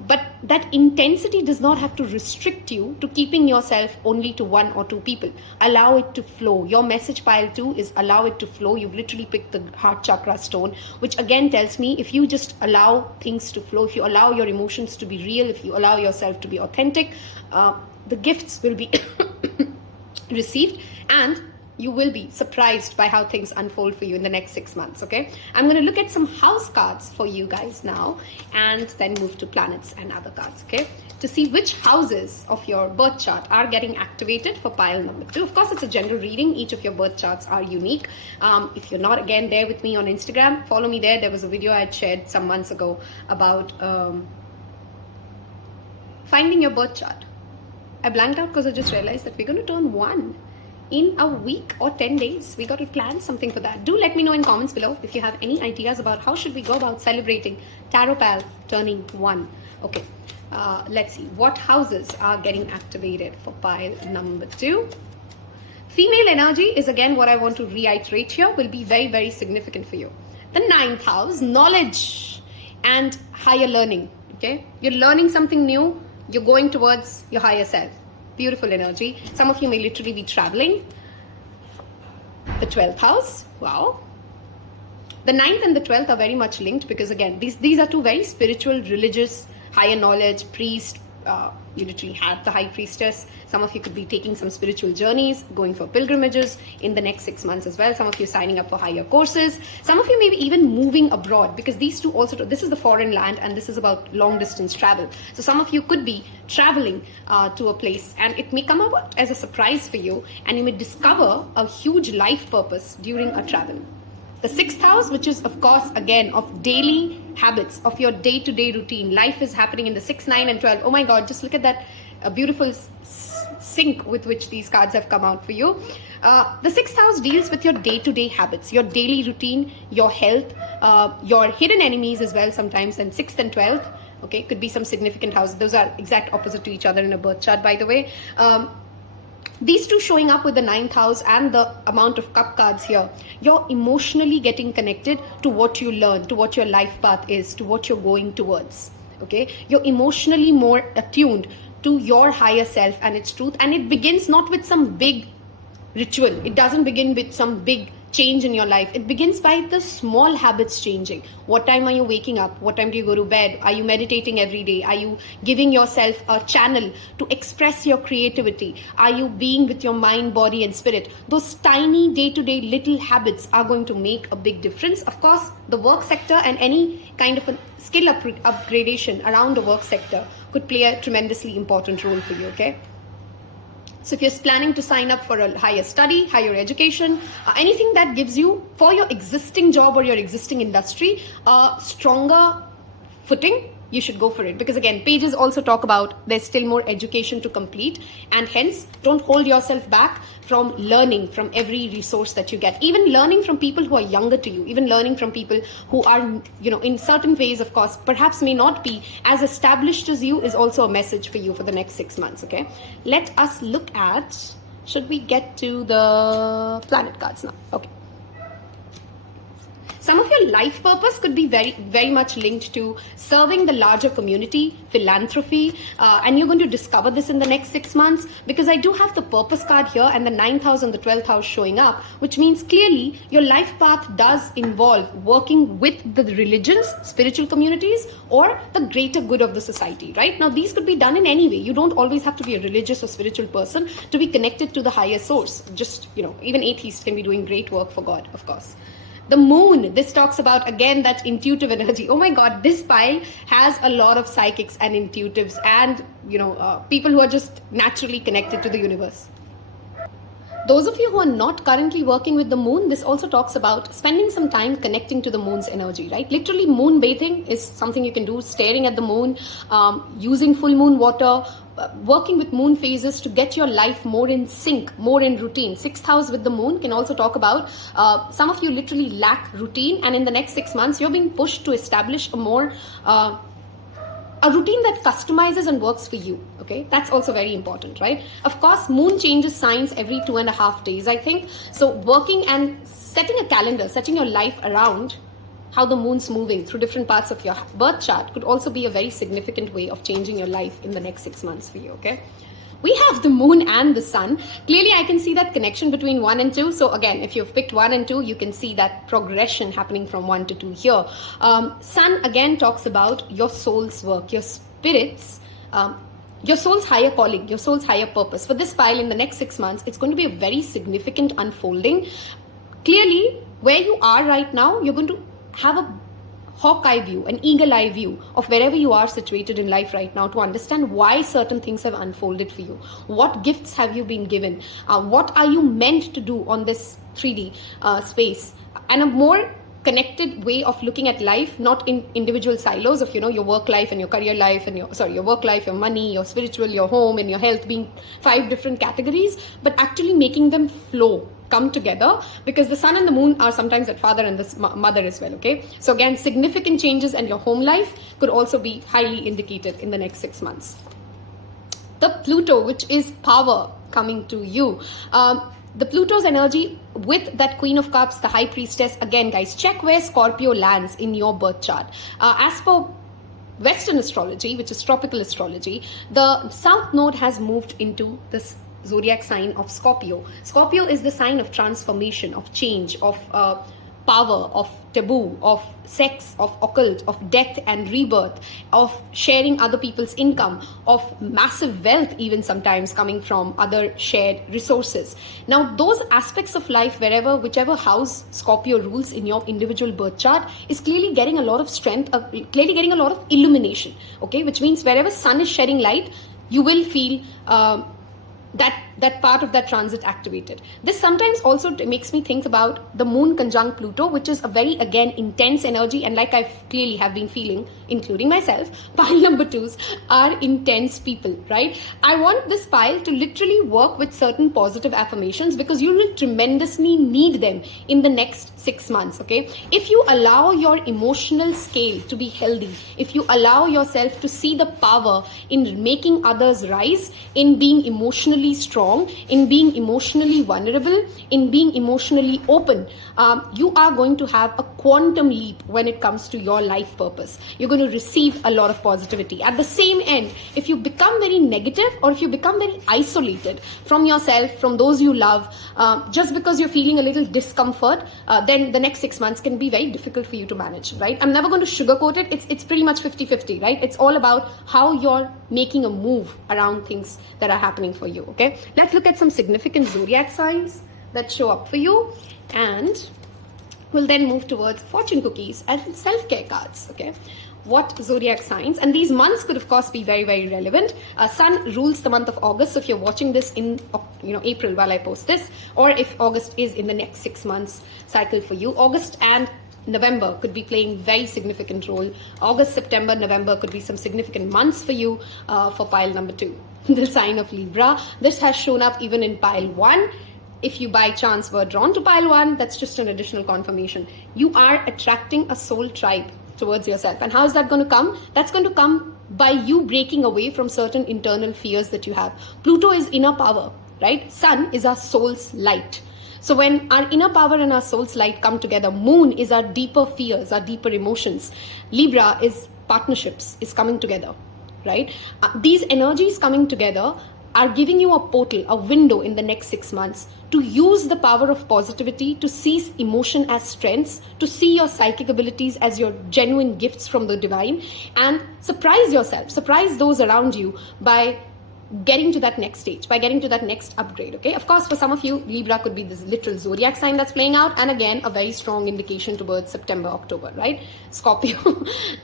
But that intensity does not have to restrict you to keeping yourself only to 1 or 2 people. Allow it to flow. Your message pile 2 is allow it to flow. You've literally picked the heart chakra stone, which again tells me if you just allow things to flow, if you allow your emotions to be real, if you allow yourself to be authentic, the gifts will be received, and you will be surprised by how things unfold for you in the next 6 months, okay? I'm going to look at some house cards for you guys now, and then move to planets and other cards, okay? To see which houses of your birth chart are getting activated for pile number 2. Of course, it's a general reading. Each of your birth charts are unique. If you're not, again, there with me on Instagram, follow me there. There was a video I had shared some months ago about finding your birth chart. I blanked out because I just realized that we're going to turn 1 in a week or 10 days. We got to plan something for that. Do let me know in comments below if you have any ideas about how should we go about celebrating Taropal turning 1. Okay, let's see what houses are getting activated for pile number 2. Female energy is again what I want to reiterate here, will be very, very significant for you. The 9th house, knowledge and higher learning. Okay, you're learning something new. You're going towards your higher self. Beautiful energy. Some of you may literally be traveling. The 12th house. Wow. The 9th and the 12th are very much linked because again, these are 2 very spiritual, religious, higher knowledge, priest, you literally have the High Priestess. Some of you could be taking some spiritual journeys, going for pilgrimages in the next 6 months as well. Some of you signing up for higher courses. Some of you maybe even moving abroad, because these two also, this is the foreign land and this is about long distance travel. So some of you could be traveling to a place, and it may come about as a surprise for you, and you may discover a huge life purpose during a travel. The 6th house, which is of course again of daily habits, of your day-to-day routine. Life is happening in the 6, 9 and 12. Oh my God, just look at that beautiful sync with which these cards have come out for you. The 6th house deals with your day-to-day habits, your daily routine, your health, your hidden enemies as well sometimes, and 6th and 12th. Okay, could be some significant houses. Those are exact opposite to each other in a birth chart, by the way. These two showing up with the 9th house and the amount of cup cards here. You're emotionally getting connected to what you learn, to what your life path is, to what you're going towards. Okay, you're emotionally more attuned to your higher self and its truth. And it begins not with some big ritual. It doesn't begin with some big change in your life. It begins by the small habits changing. What time are you waking up? What time do you go to bed? Are you meditating every day? Are you giving yourself a channel to express your creativity? Are you being with your mind, body and spirit? Those tiny day-to-day little habits are going to make a big difference. Of course, the work sector and any kind of a skill upgradation around the work sector could play a tremendously important role for you, okay? So if you're planning to sign up for a higher study, higher education, anything that gives you, for your existing job or your existing industry, a stronger footing, you should go for it. Because again, pages also talk about there's still more education to complete, and hence don't hold yourself back from learning from every resource that you get. Even learning from people who are younger to you, even learning from people who are, in certain ways, of course, perhaps may not be as established as you, is also a message for you for the next 6 months, okay? Let us look at, should we get to the planet cards now? Okay. Some of your life purpose could be very, very much linked to serving the larger community, philanthropy, and you're going to discover this in the next 6 months, because I do have the purpose card here and the 9th house and the 12th house showing up, which means clearly your life path does involve working with the religions, spiritual communities, or the greater good of the society, right? Now, these could be done in any way. You don't always have to be a religious or spiritual person to be connected to the higher source. Just, even atheists can be doing great work for God, of course. The moon, this talks about, again, that intuitive energy. Oh my God, this pile has a lot of psychics and intuitives and, people who are just naturally connected to the universe. Those of you who are not currently working with the moon, this also talks about spending some time connecting to the moon's energy, right? Literally, moon bathing is something you can do, staring at the moon, using full moon water, working with moon phases to get your life more in sync, more in routine. 6th house with the moon can also talk about some of you literally lack routine, and in the next 6 months, you're being pushed to establish a more a routine that customizes and works for you, okay? That's also very important, right? Of course, moon changes signs every 2.5 days, I think. So working and setting a calendar, setting your life around how the moon's moving through different parts of your birth chart could also be a very significant way of changing your life in the next 6 months for you, okay? We have the moon and the sun. Clearly, I can see that connection between 1 and 2. So again, if you've picked 1 and 2, you can see that progression happening from 1 to 2 here. Sun again talks about your soul's work, your spirits, your soul's higher calling, your soul's higher purpose. For this pile in the next 6 months, it's going to be a very significant unfolding. Clearly, where you are right now, you're going to have a hawk-eye view, an eagle-eye view of wherever you are situated in life right now to understand why certain things have unfolded for you. What gifts have you been given? What are you meant to do on this 3D space? And a more connected way of looking at life, not in individual silos of, your work life and your career life and your work life, your money, your spiritual, your home and your health being 5 different categories, but actually making them flow, come together, because the sun and the moon are sometimes at father and the mother as well, okay? So again, significant changes in your home life could also be highly indicated in the next 6 months. The Pluto, which is power coming to you. The Pluto's energy with that Queen of Cups, the High Priestess. Again, guys, check where Scorpio lands in your birth chart. As per Western astrology, which is tropical astrology, the South Node has moved into this zodiac sign of Scorpio. Scorpio is the sign of transformation, of change, of power, of taboo, of sex, of occult, of death and rebirth, of sharing other people's income, of massive wealth even sometimes coming from other shared resources. Now those aspects of life, whichever house Scorpio rules in your individual birth chart, is clearly getting a lot of strength, clearly getting a lot of illumination, okay, which means wherever sun is shedding light, you will feel that part of that transit activated. This sometimes also makes me think about the moon conjunct Pluto, which is a very, again, intense energy, and like I clearly have been feeling, including myself, pile number 2s are intense people, right? I want this pile to literally work with certain positive affirmations, because you will tremendously need them in the next 6 months, okay? If you allow your emotional scale to be healthy, if you allow yourself to see the power in making others rise, in being emotionally strong, in being emotionally vulnerable, in being emotionally open, you are going to have a quantum leap when it comes to your life purpose. You're going to receive a lot of positivity. At the same end, if you become very negative, or if you become very isolated from yourself, from those you love, just because you're feeling a little discomfort, then the next 6 months can be very difficult for you to manage, right? I'm never going to sugarcoat it. It's pretty much 50-50, right? It's all about how you're making a move around things that are happening for you, okay? Let's look at some significant zodiac signs that show up for you, and we'll then move towards fortune cookies and self-care cards, okay? What zodiac signs, and these months could of course be very, very relevant. Sun rules the month of August, so if you're watching this in April while I post this, or if August is in the next 6 months cycle for you, August and November could be playing very significant role. August, September, November could be some significant months for you for pile number 2. The sign of Libra. This has shown up even in pile 1. If you by chance were drawn to pile 1, that's just an additional confirmation. You are attracting a soul tribe towards yourself. And how is that going to come? That's going to come by you breaking away from certain internal fears that you have. Pluto is inner power, right? Sun is our soul's light. So when our inner power and our soul's light come together, moon is our deeper fears, our deeper emotions. Libra is partnerships, is coming together, right? These energies coming together are giving you a portal, a window in the next 6 months to use the power of positivity, to see emotion as strengths, to see your psychic abilities as your genuine gifts from the divine, and surprise yourself, surprise those around you by getting to that next stage, by getting to that next upgrade, okay? Of course, for some of you, Libra could be this literal zodiac sign that's playing out, and again, a very strong indication towards September, October, right? Scorpio.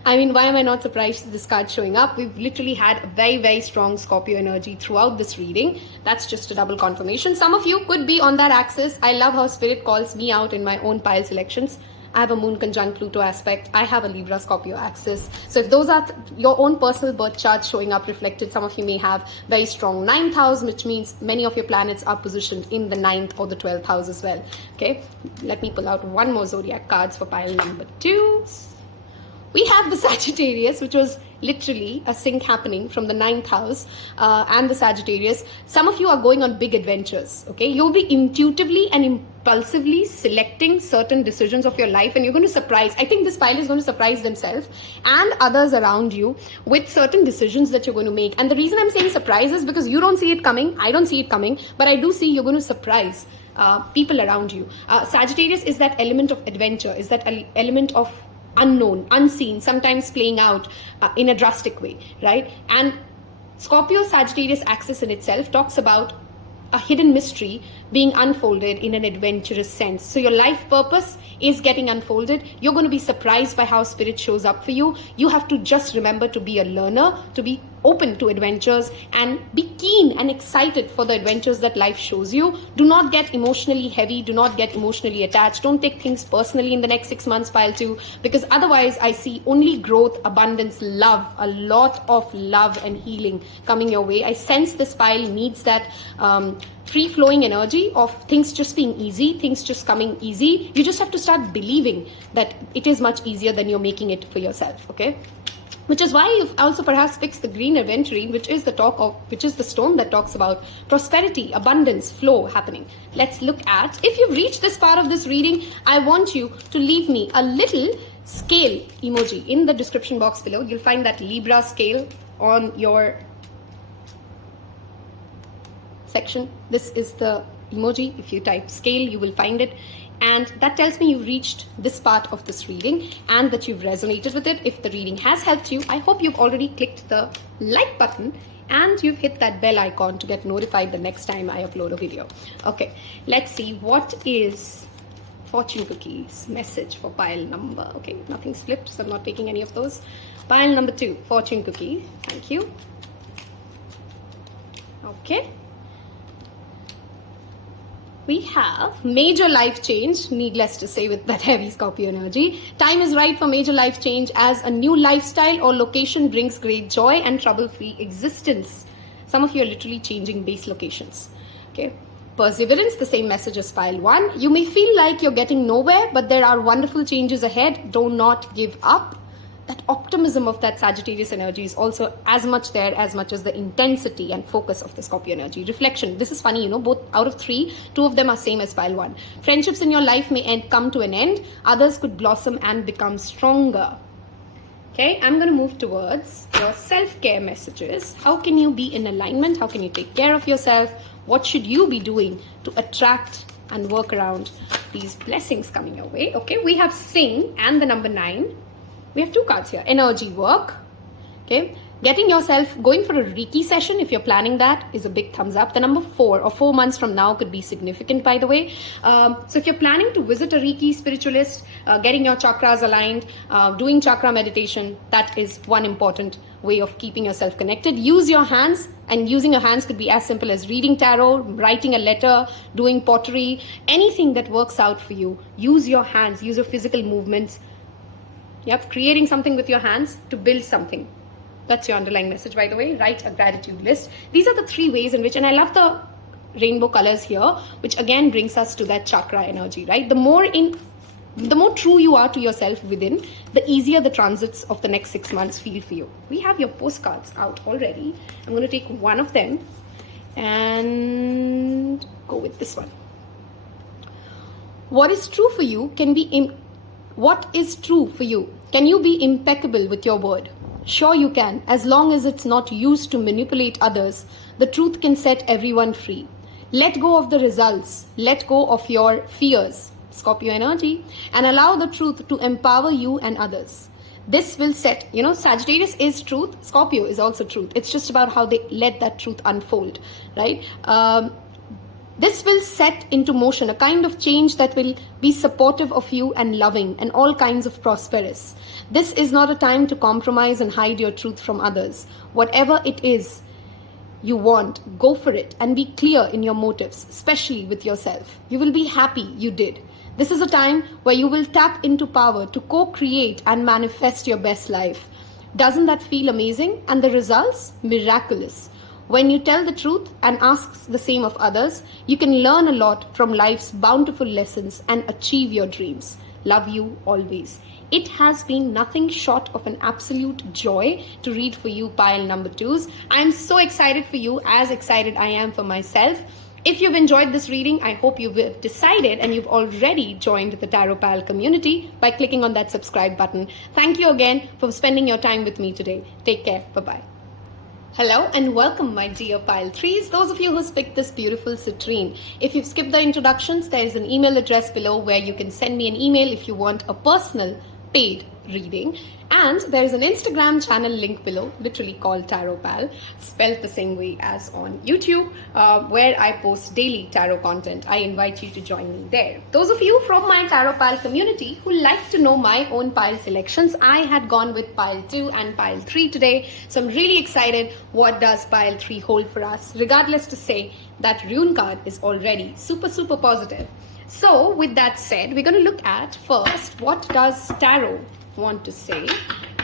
I mean, why am I not surprised with this card showing up? We've literally had a very, very strong Scorpio energy throughout this reading. That's just a double confirmation. Some of you could be on that axis. I love how Spirit calls me out in my own pile selections. I have a moon conjunct Pluto aspect. I have a Libra Scorpio axis. So if those are your own personal birth charts showing up reflected, some of you may have very strong 9th house, which means many of your planets are positioned in the 9th or the 12th house as well. Okay, let me pull out one more zodiac cards for pile number 2. We have the Sagittarius, which was literally a sync happening from the 9th house and the Sagittarius. Some of you are going on big adventures, okay? You'll be intuitively and impulsively selecting certain decisions of your life, and you're going to surprise. I think this pile is going to surprise themselves and others around you with certain decisions that you're going to make. And the reason I'm saying surprise is because you don't see it coming, I don't see it coming, but I do see you're going to surprise people around you. Sagittarius is that element of adventure, is that element of unknown, unseen, sometimes playing out in a drastic way, right? And Scorpio Sagittarius axis in itself talks about a hidden mystery being unfolded in an adventurous sense. So your life purpose is getting unfolded. You're going to be surprised by how Spirit shows up for you. You have to just remember to be a learner, to be open to adventures, and be keen and excited for the adventures that life shows you. Do not get emotionally heavy. Do not get emotionally attached. Don't take things personally in the next 6 months, pile 2, because otherwise I see only growth, abundance, love, a lot of love and healing coming your way. I sense this pile needs that free-flowing energy of things just being easy, things just coming easy. You just have to start believing that it is much easier than you're making it for yourself, okay? Which is why you've also perhaps picked the green Aventurine, which is the stone that talks about prosperity, abundance, flow happening. Let's look at, if you've reached this part of this reading, I want you to leave me a little scale emoji in the description box below. You'll find that Libra scale on your section. This is the emoji. If you type scale, you will find it. And that tells me you've reached this part of this reading and that you've resonated with it. If the reading has helped you, I hope you've already clicked the like button and you've hit that bell icon to get notified the next time I upload a video. Okay, let's see what is fortune cookies message for pile number. Okay, nothing's flipped, so I'm not taking any of those. Pile number 2, fortune cookie. Thank you. Okay. We have major life change, needless to say, with that heavy Scorpio energy. Time is right for major life change as a new lifestyle or location brings great joy and trouble-free existence. Some of you are literally changing base locations. Okay. Perseverance, the same message as pile 1. You may feel like you're getting nowhere, but there are wonderful changes ahead. Do not give up. That optimism of that Sagittarius energy is also as much there as much as the intensity and focus of the Scorpio energy. Reflection. This is funny, you know, both out of 3, 2 of them are same as pile 1. Friendships in your life may come to an end. Others could blossom and become stronger. Okay, I'm going to move towards your self-care messages. How can you be in alignment? How can you take care of yourself? What should you be doing to attract and work around these blessings coming your way? Okay, we have Sing and the number 9. We have 2 cards here. Energy work. Okay. Getting yourself going for a Reiki session, if you're planning that, is a big thumbs up. The number 4 or 4 months from now could be significant, by the way. So if you're planning to visit a Reiki spiritualist, getting your chakras aligned, doing chakra meditation, that is one important way of keeping yourself connected. Use your hands, and using your hands could be as simple as reading tarot, writing a letter, doing pottery, anything that works out for you. Use your hands, use your physical movements. Yep, creating something with your hands to build something. That's your underlying message, by the way. Write a gratitude list. These are the 3 ways in which, and I love the rainbow colors here, which again brings us to that chakra energy, right? The more true you are to yourself within, the easier the transits of the next 6 months feel for you. We have your postcards out already. I'm going to take one of them and go with this one. What is true for you can be What is true for you? Can you be impeccable with your word? Sure you can, as long as it's not used to manipulate others. The truth can set everyone free. Let go of the results. Let go of your fears, Scorpio energy, and allow the truth to empower you and others. This will set, you know, Sagittarius is truth. Scorpio is also truth. It's just about how they let that truth unfold, right? This will set into motion a kind of change that will be supportive of you and loving and all kinds of prosperous. This is not a time to compromise and hide your truth from others. Whatever it is you want, go for it and be clear in your motives, especially with yourself. You will be happy you did. This is a time where you will tap into power to co-create and manifest your best life. Doesn't that feel amazing? And the results? Miraculous. When you tell the truth and ask the same of others, you can learn a lot from life's bountiful lessons and achieve your dreams. Love you always. It has been nothing short of an absolute joy to read for you pile number 2s. I'm so excited for you, as excited I am for myself. If you've enjoyed this reading, I hope you've decided and you've already joined the Taropal community by clicking on that subscribe button. Thank you again for spending your time with me today. Take care. Bye-bye. Hello and welcome, my dear pile 3s, those of you who picked this beautiful citrine. If you've skipped the introductions, there is an email address below where you can send me an email if you want a personal paid reading. And there is an Instagram channel link below, literally called Taropal, spelled the same way as on YouTube, where I post daily tarot content. I invite you to join me there. Those of you from my Taropal community who like to know my own pile selections, I had gone with pile 2 and pile 3 today. So I'm really excited. What does pile 3 hold for us? Regardless to say, that rune card is already super, super positive. So with that said, we're going to look at first, what does tarot want to say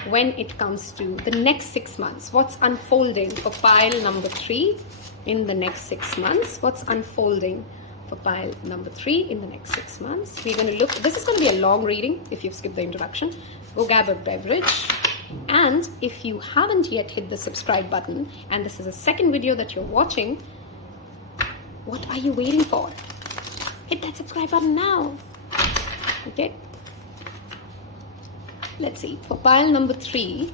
when it comes to the next 6 months? What's unfolding for pile number 3 in the next 6 months? What's unfolding for pile number 3 in the next 6 months? We're going to look, this is going to be a long reading if you've skipped the introduction. Go grab a beverage. And if you haven't yet hit the subscribe button, and this is a second video that you're watching, what are you waiting for? Hit that subscribe button now. Okay. Let's see. For pile number 3,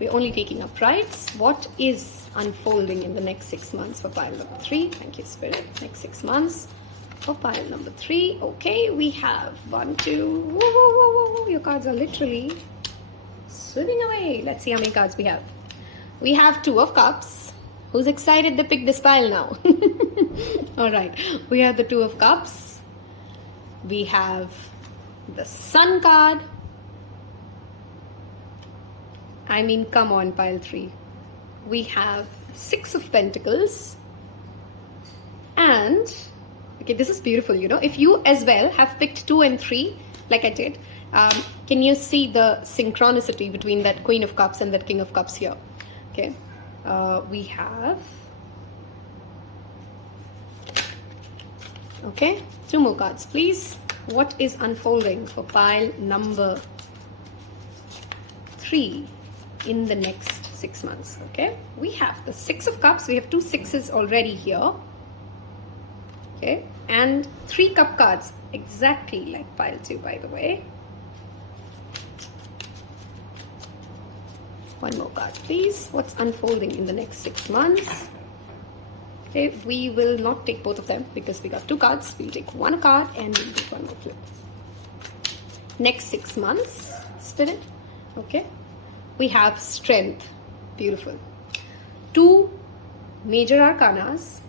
we're only taking uprights. What is unfolding in the next 6 months for pile number 3? Thank you, Spirit. Next 6 months. for pile number 3. Okay, we have 1, 2. Whoa, whoa, whoa, whoa, whoa. Your cards are literally swimming away. Let's see how many cards we have. We have 2 of Cups. Who's excited to pick this pile now? All right, we have the 2 of Cups. We have the Sun card. I mean, come on, pile 3. We have 6 of Pentacles. And, okay, this is beautiful, you know. If you as well have picked 2 and 3, like I did, can you see the synchronicity between that Queen of Cups and that King of Cups here? Okay, we have, okay, 2 more cards, please. What is unfolding for pile number 3 in the next 6 months? Okay, we have the 6 of Cups. We have 2 6s already here. Okay, and 3 cup cards, exactly like pile 2, by the way. 1 more card, please. What's unfolding in the next 6 months? Okay, we will not take both of them because we got 2 cards. We'll take 1 card and we'll take 1 more flip. Next 6 months, Spirit. Okay, we have Strength. Beautiful. 2 major arcanas.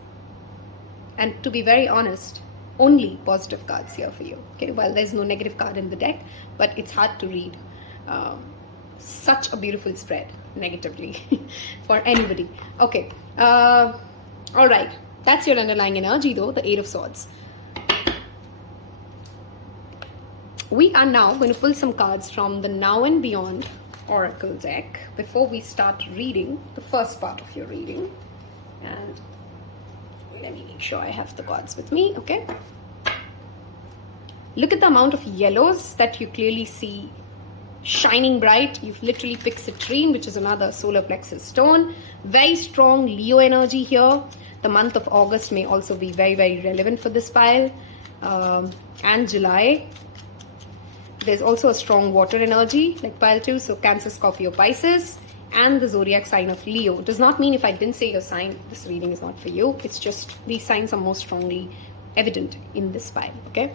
And to be very honest, only positive cards here for you. Okay, well, there's no negative card in the deck, but it's hard to read. Such a beautiful spread negatively for anybody. Okay, all right, that's your underlying energy though, the 8 of Swords. We are now going to pull some cards from the Now and Beyond Oracle deck before we start reading the first part of your reading. And let me make sure I have the cards with me. Okay, look at the amount of yellows that you clearly see shining bright. You've literally picked Citrine, which is another solar plexus stone. Very strong Leo energy here. The month of August may also be very, very relevant for this pile. And July. There's also a strong water energy like pile 2. So Cancer, Scorpio, Pisces. And the zodiac sign of Leo. Does not mean if I didn't say your sign, this reading is not for you. It's just these signs are more strongly evident in this pile. Okay,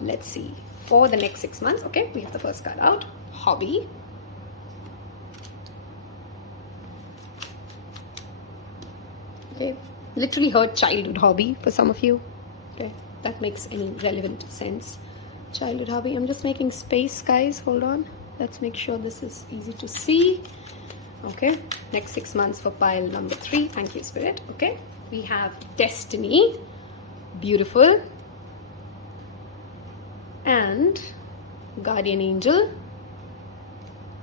let's see. For the next 6 months, okay, we have the first card out. Hobby. Okay, literally heard childhood hobby for some of you. Okay, that makes any relevant sense. Childhood hobby. I'm just making space, guys. Hold on. Let's make sure this is easy to see. Okay, next 6 months for pile number 3. Thank you, Spirit. Okay, we have Destiny. Beautiful. And Guardian Angel.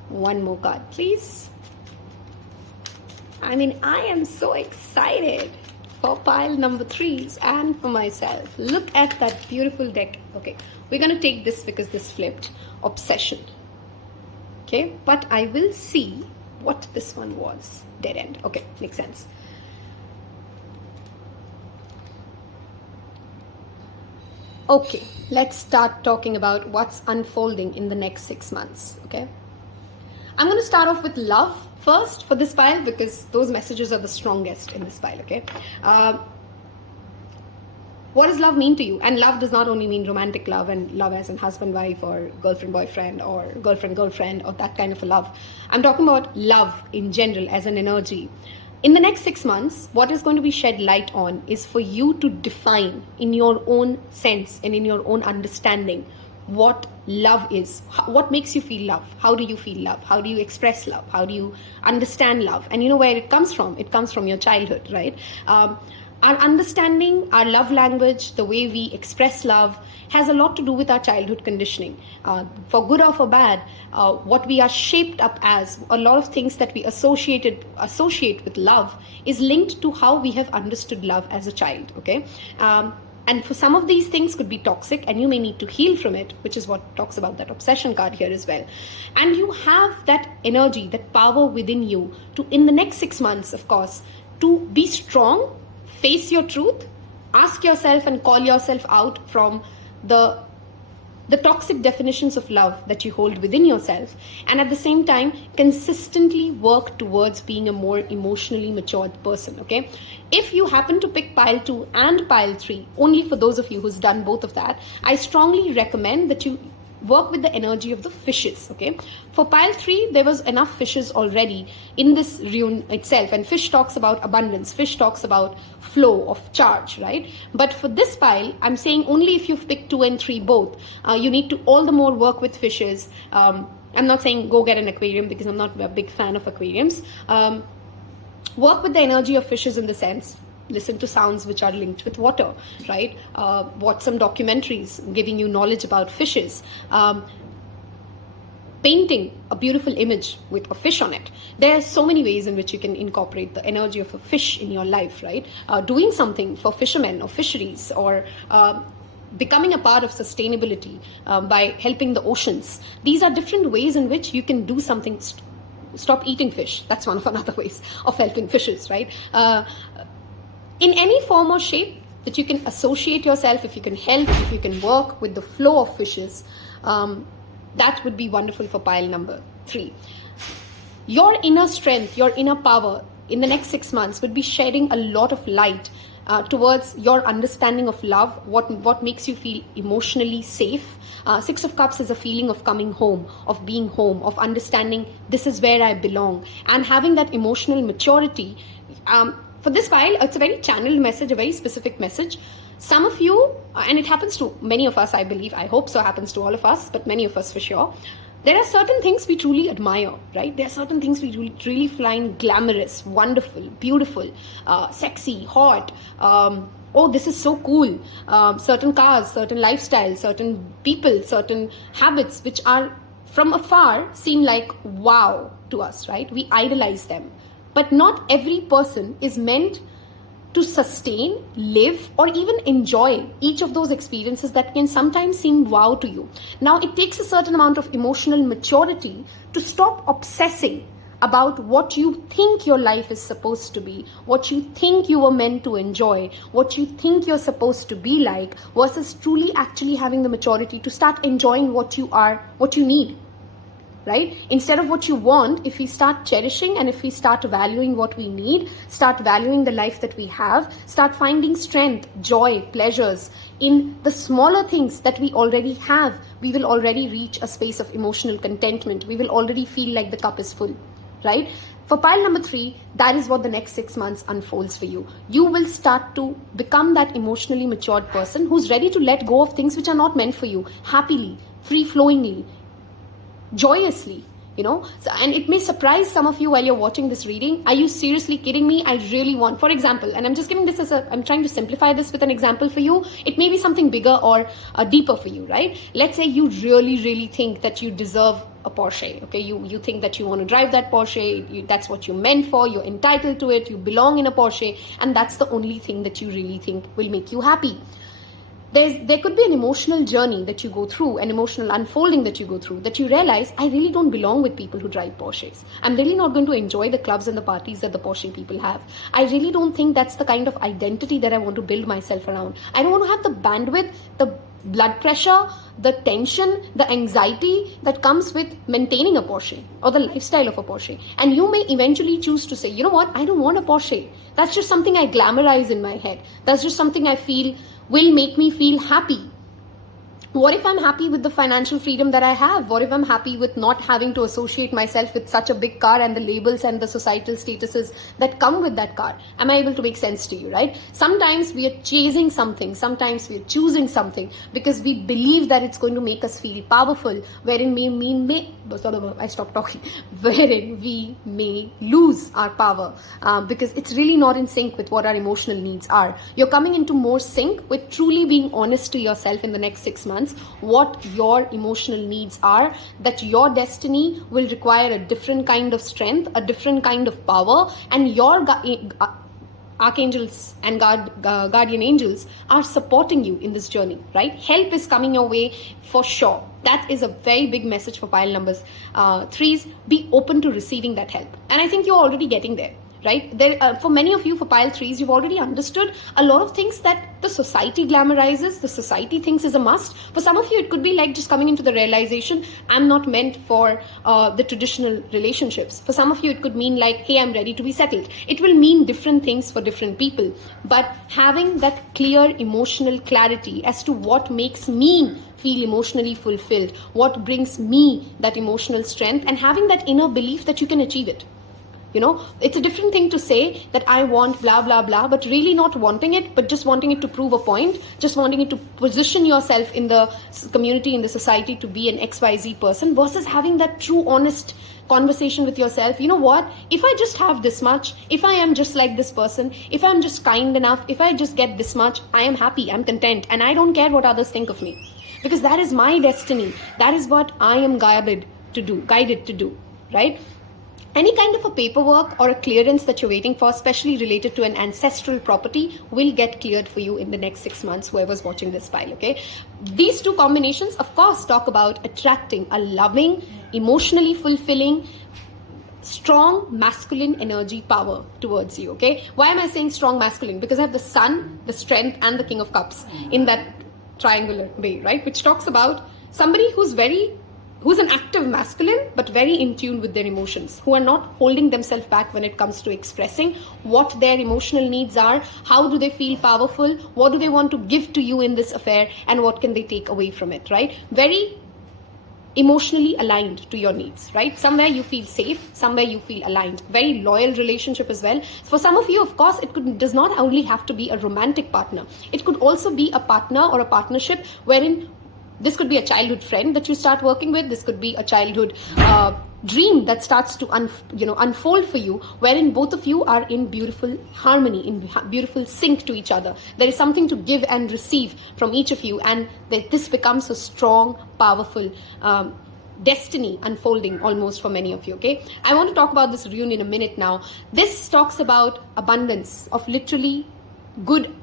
1 more card, please. I mean, I am so excited for pile number 3s and for myself. Look at that beautiful deck. Okay, we're going to take this because this flipped. Obsession. Okay, but I will see what this one was. Dead end. Okay, makes sense. Okay, let's start talking about what's unfolding in the next 6 months. Okay, I'm going to start off with love first for this pile because those messages are the strongest in this pile. Okay, what does love mean to you? And love does not only mean romantic love and love as in husband wife or girlfriend boyfriend or girlfriend girlfriend or that kind of a love. I'm talking about love in general as an energy. In the next 6 months, what is going to be shed light on is for you to define in your own sense and in your own understanding what love is. What makes you feel love? How do you feel love? How do you express love? How do you understand love? And you know where it comes from? It comes from your childhood, right? Our understanding, our love language, the way we express love has a lot to do with our childhood conditioning. For good or for bad, what we are shaped up as, a lot of things that we associate with love is linked to how we have understood love as a child, okay? And for some of these things could be toxic and you may need to heal from it, which is what talks about that obsession card here as well. And you have that energy, that power within you to, in the next 6 months, of course, to be strong, face your truth, ask yourself and call yourself out from the the toxic definitions of love that you hold within yourself, and at the same time consistently work towards being a more emotionally matured person. Okay, if you happen to pick pile 2 and pile 3, only for those of you who's done both of that, I strongly recommend that you work with the energy of the fishes. Okay, for pile 3 there was enough fishes already in this rune itself, and fish talks about abundance, fish talks about flow of charge, right? But for this pile, I'm saying only if you've picked 2 and 3 both, you need to all the more work with fishes. I'm not saying go get an aquarium, because I'm not a big fan of aquariums. Work with the energy of fishes in the sense, listen to sounds which are linked with water, right? Watch some documentaries giving you knowledge about fishes. Painting a beautiful image with a fish on it. There are so many ways in which you can incorporate the energy of a fish in your life, right? Doing something for fishermen or fisheries, or becoming a part of sustainability by helping the oceans. These are different ways in which you can do something. Stop eating fish. That's one of another ways of helping fishes, right? In any form or shape that you can associate yourself, if you can help, if you can work with the flow of fishes, that would be wonderful for pile number 3. Your inner strength, your inner power in the next 6 months would be shedding a lot of light towards your understanding of love, what makes you feel emotionally safe. 6 of Cups is a feeling of coming home, of being home, of understanding this is where I belong, and having that emotional maturity. For this pile, it's a very channeled message, a very specific message. Some of you, and it happens to many of us, I believe, I hope so happens to all of us, but many of us for sure, there are certain things we truly admire, right? There are certain things we really find glamorous, wonderful, beautiful, sexy, hot. Oh, this is so cool. Certain cars, certain lifestyles, certain people, certain habits, which are from afar seem like wow to us, right? We idolize them. But not every person is meant to sustain, live, or even enjoy each of those experiences that can sometimes seem wow to you. Now, it takes a certain amount of emotional maturity to stop obsessing about what you think your life is supposed to be, what you think you were meant to enjoy, what you think you're supposed to be like, versus truly actually having the maturity to start enjoying what you are, what you need. Right? Instead of what you want, if we start cherishing and if we start valuing what we need, start valuing the life that we have, start finding strength, joy, pleasures in the smaller things that we already have, we will already reach a space of emotional contentment. We will already feel like the cup is full, right? For pile number 3, that is what the next 6 months unfolds for you. You will start to become that emotionally matured person who's ready to let go of things which are not meant for you, happily, free-flowingly, joyously, so, and it may surprise some of you while you're watching this reading. Are you seriously kidding me? I really want, for example, and I'm just giving this as I'm trying to simplify this with an example for you. It may be something bigger or deeper for you, right? Let's say you really think that you deserve a Porsche. Okay, you think that you want to drive that Porsche, that's what you're meant for, you're entitled to it, you belong in a Porsche, and that's the only thing that you really think will make you happy. There could be an emotional journey that you go through, an emotional unfolding that you go through, that you realize, I really don't belong with people who drive Porsches. I'm really not going to enjoy the clubs and the parties that the Porsche people have. I really don't think that's the kind of identity that I want to build myself around. I don't want to have the bandwidth, the blood pressure, the tension, the anxiety that comes with maintaining a Porsche or the lifestyle of a Porsche. And you may eventually choose to say, you know what, I don't want a Porsche. That's just something I glamorize in my head. That's just something I feel will make me feel happy. What if I'm happy with the financial freedom that I have? What if I'm happy with not having to associate myself with such a big car and the labels and the societal statuses that come with that car? Am I able to make sense to you, right? Sometimes we are chasing something, sometimes we are choosing something because we believe that it's going to make us feel powerful, wherein we may lose our power because it's really not in sync with what our emotional needs are. You're coming into more sync with truly being honest to yourself in the next 6 months, what your emotional needs are, that your destiny will require a different kind of strength, a different kind of power, and your archangels and guardian angels are supporting you in this journey, right? Help is coming your way for sure. That is a very big message for pile numbers 3s. Be open to receiving that help. And I think you're already getting there. right? For many of you, for pile 3s, you've already understood a lot of things that the society glamorizes, the society thinks is a must. For some of you, it could be like just coming into the realization, I'm not meant for the traditional relationships. For some of you, it could mean like, hey, I'm ready to be settled. It will mean different things for different people. But having that clear emotional clarity as to what makes me feel emotionally fulfilled, what brings me that emotional strength, and having that inner belief that you can achieve it. It's a different thing to say that I want blah, blah, blah, but really not wanting it, but just wanting it to prove a point, just wanting it to position yourself in the community, in the society to be an XYZ person, versus having that true, honest conversation with yourself. You know what? If I just have this much, if I am just like this person, if I'm just kind enough, if I just get this much, I am happy, I'm content, and I don't care what others think of me. Because that is my destiny. That is what I am guided to do, right? Any kind of a paperwork or a clearance that you're waiting for, especially related to an ancestral property, will get cleared for you in the next 6 months, whoever's watching this file, okay? These two combinations, of course, talk about attracting a loving, emotionally fulfilling, strong masculine energy power towards you, okay? Why am I saying strong masculine? Because I have the Sun, the Strength, and the King of Cups in that triangular way, right? Which talks about somebody who's an active masculine, but very in tune with their emotions, who are not holding themselves back when it comes to expressing what their emotional needs are, how do they feel powerful, what do they want to give to you in this affair, and what can they take away from it, right? Very emotionally aligned to your needs, right? Somewhere you feel safe, somewhere you feel aligned. Very loyal relationship as well. For some of you, of course, does not only have to be a romantic partner. It could also be a partner or a partnership wherein this could be a childhood friend that you start working with. This could be a childhood dream that starts to unfold for you, wherein both of you are in beautiful harmony, in beautiful sync to each other. There is something to give and receive from each of you, and this becomes a strong, powerful destiny unfolding almost for many of you, okay? I want to talk about this rune in a minute now. This talks about abundance, of literally good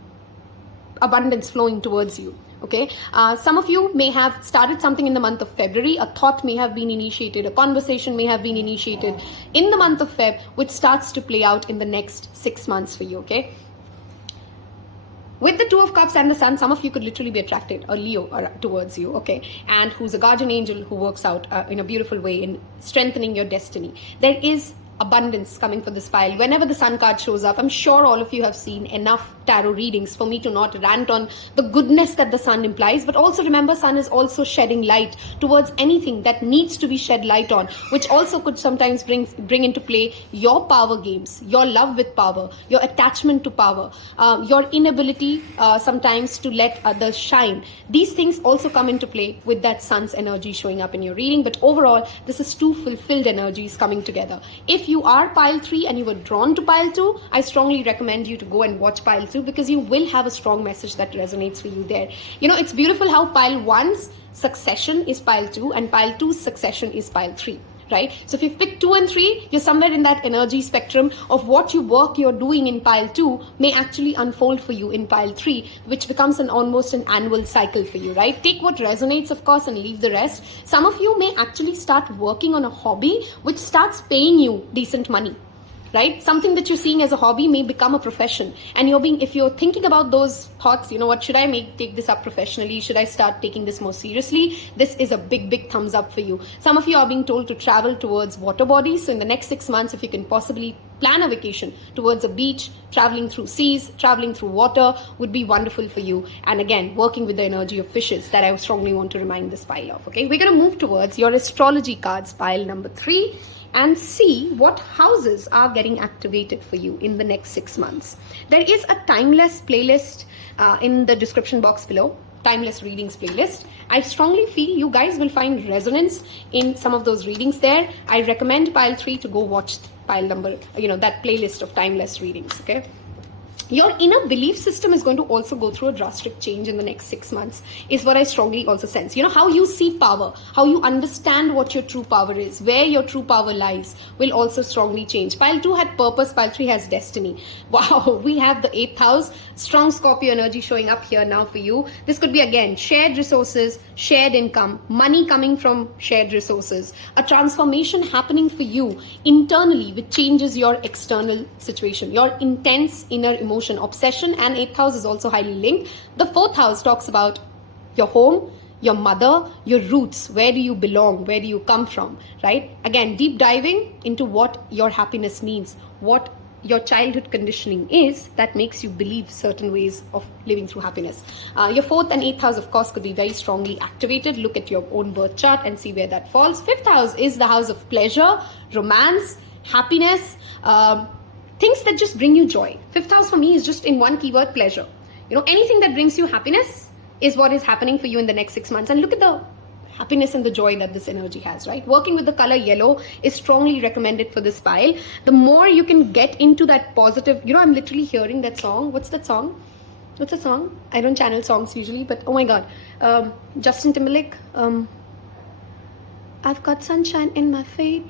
abundance flowing towards you. Okay, some of you may have started something in the month of February. A thought may have been initiated, a conversation may have been initiated in the month of Feb, which starts to play out in the next 6 months for you, okay? With the Two of Cups and the Sun, some of you could literally be attracted, a Leo towards you, okay? And who's a guardian angel who works out in a beautiful way in strengthening your destiny. There is abundance coming for this file. Whenever the Sun card shows up, I'm sure all of you have seen enough tarot readings for me to not rant on the goodness that the Sun implies, but also remember, Sun is also shedding light towards anything that needs to be shed light on, which also could sometimes bring into play your power games, your love with power, your attachment to power, your inability sometimes to let others shine. These things also come into play with that Sun's energy showing up in your reading, but overall, this is two fulfilled energies coming together. If you are pile 3 and you were drawn to pile 2, I strongly recommend you to go and watch pile 2, because you will have a strong message that resonates for you there. It's beautiful how pile 1's succession is pile 2 and pile 2's succession is pile 3. Right? So if you pick 2 and 3, you're somewhere in that energy spectrum of what you're doing in pile 2 may actually unfold for you in pile 3, which becomes almost an annual cycle for you, right? Take what resonates, of course, and leave the rest. Some of you may actually start working on a hobby which starts paying you decent money. Right? Something that you're seeing as a hobby may become a profession, and if you're thinking about those thoughts, what should I take this up professionally? Should I start taking this more seriously? This is a big thumbs up for you. Some of you are being told to travel towards water bodies. So in the next 6 months, if you can possibly plan a vacation towards a beach, traveling through seas, traveling through water would be wonderful for you. And again, working with the energy of fishes that I strongly want to remind this pile of. Okay, we're going to move towards your astrology cards, pile number 3. And see what houses are getting activated for you in the next 6 months. There is a timeless playlist in the description box below, timeless readings playlist. I strongly feel you guys will find resonance in some of those readings there. I recommend pile 3 to go watch pile number, that playlist of timeless readings, okay? Your inner belief system is going to also go through a drastic change in the next 6 months, is what I strongly also sense. How you see power, how you understand what your true power is, where your true power lies, will also strongly change. Pile 2 had purpose, pile 3 has destiny. Wow, we have the 8th house Strong Scorpio energy showing up here now for you. This could be again shared resources, shared income, money coming from shared resources, a transformation happening for you internally which changes your external situation, your intense inner emotion, obsession, and 8th house is also highly linked. The 4th house talks about your home, your mother, your roots. Where do you belong? Where do you come from? Right? Again, deep diving into what your happiness means, what your childhood conditioning is that makes you believe certain ways of living through happiness. Your 4th and 8th house, of course, could be very strongly activated. Look at your own birth chart and see where that falls. 5th house is the house of pleasure, romance, happiness, things that just bring you joy. 5th house for me is just in one keyword, pleasure. Anything that brings you happiness is what is happening for you in the next 6 months. And look at the happiness and the joy that this energy has, right? Working with the color yellow is strongly recommended for this pile. The more you can get into that positive, I'm literally hearing that song. What's that song? What's the song? I don't channel songs usually, but oh my God. Justin Timberlake. I've got sunshine in my feet.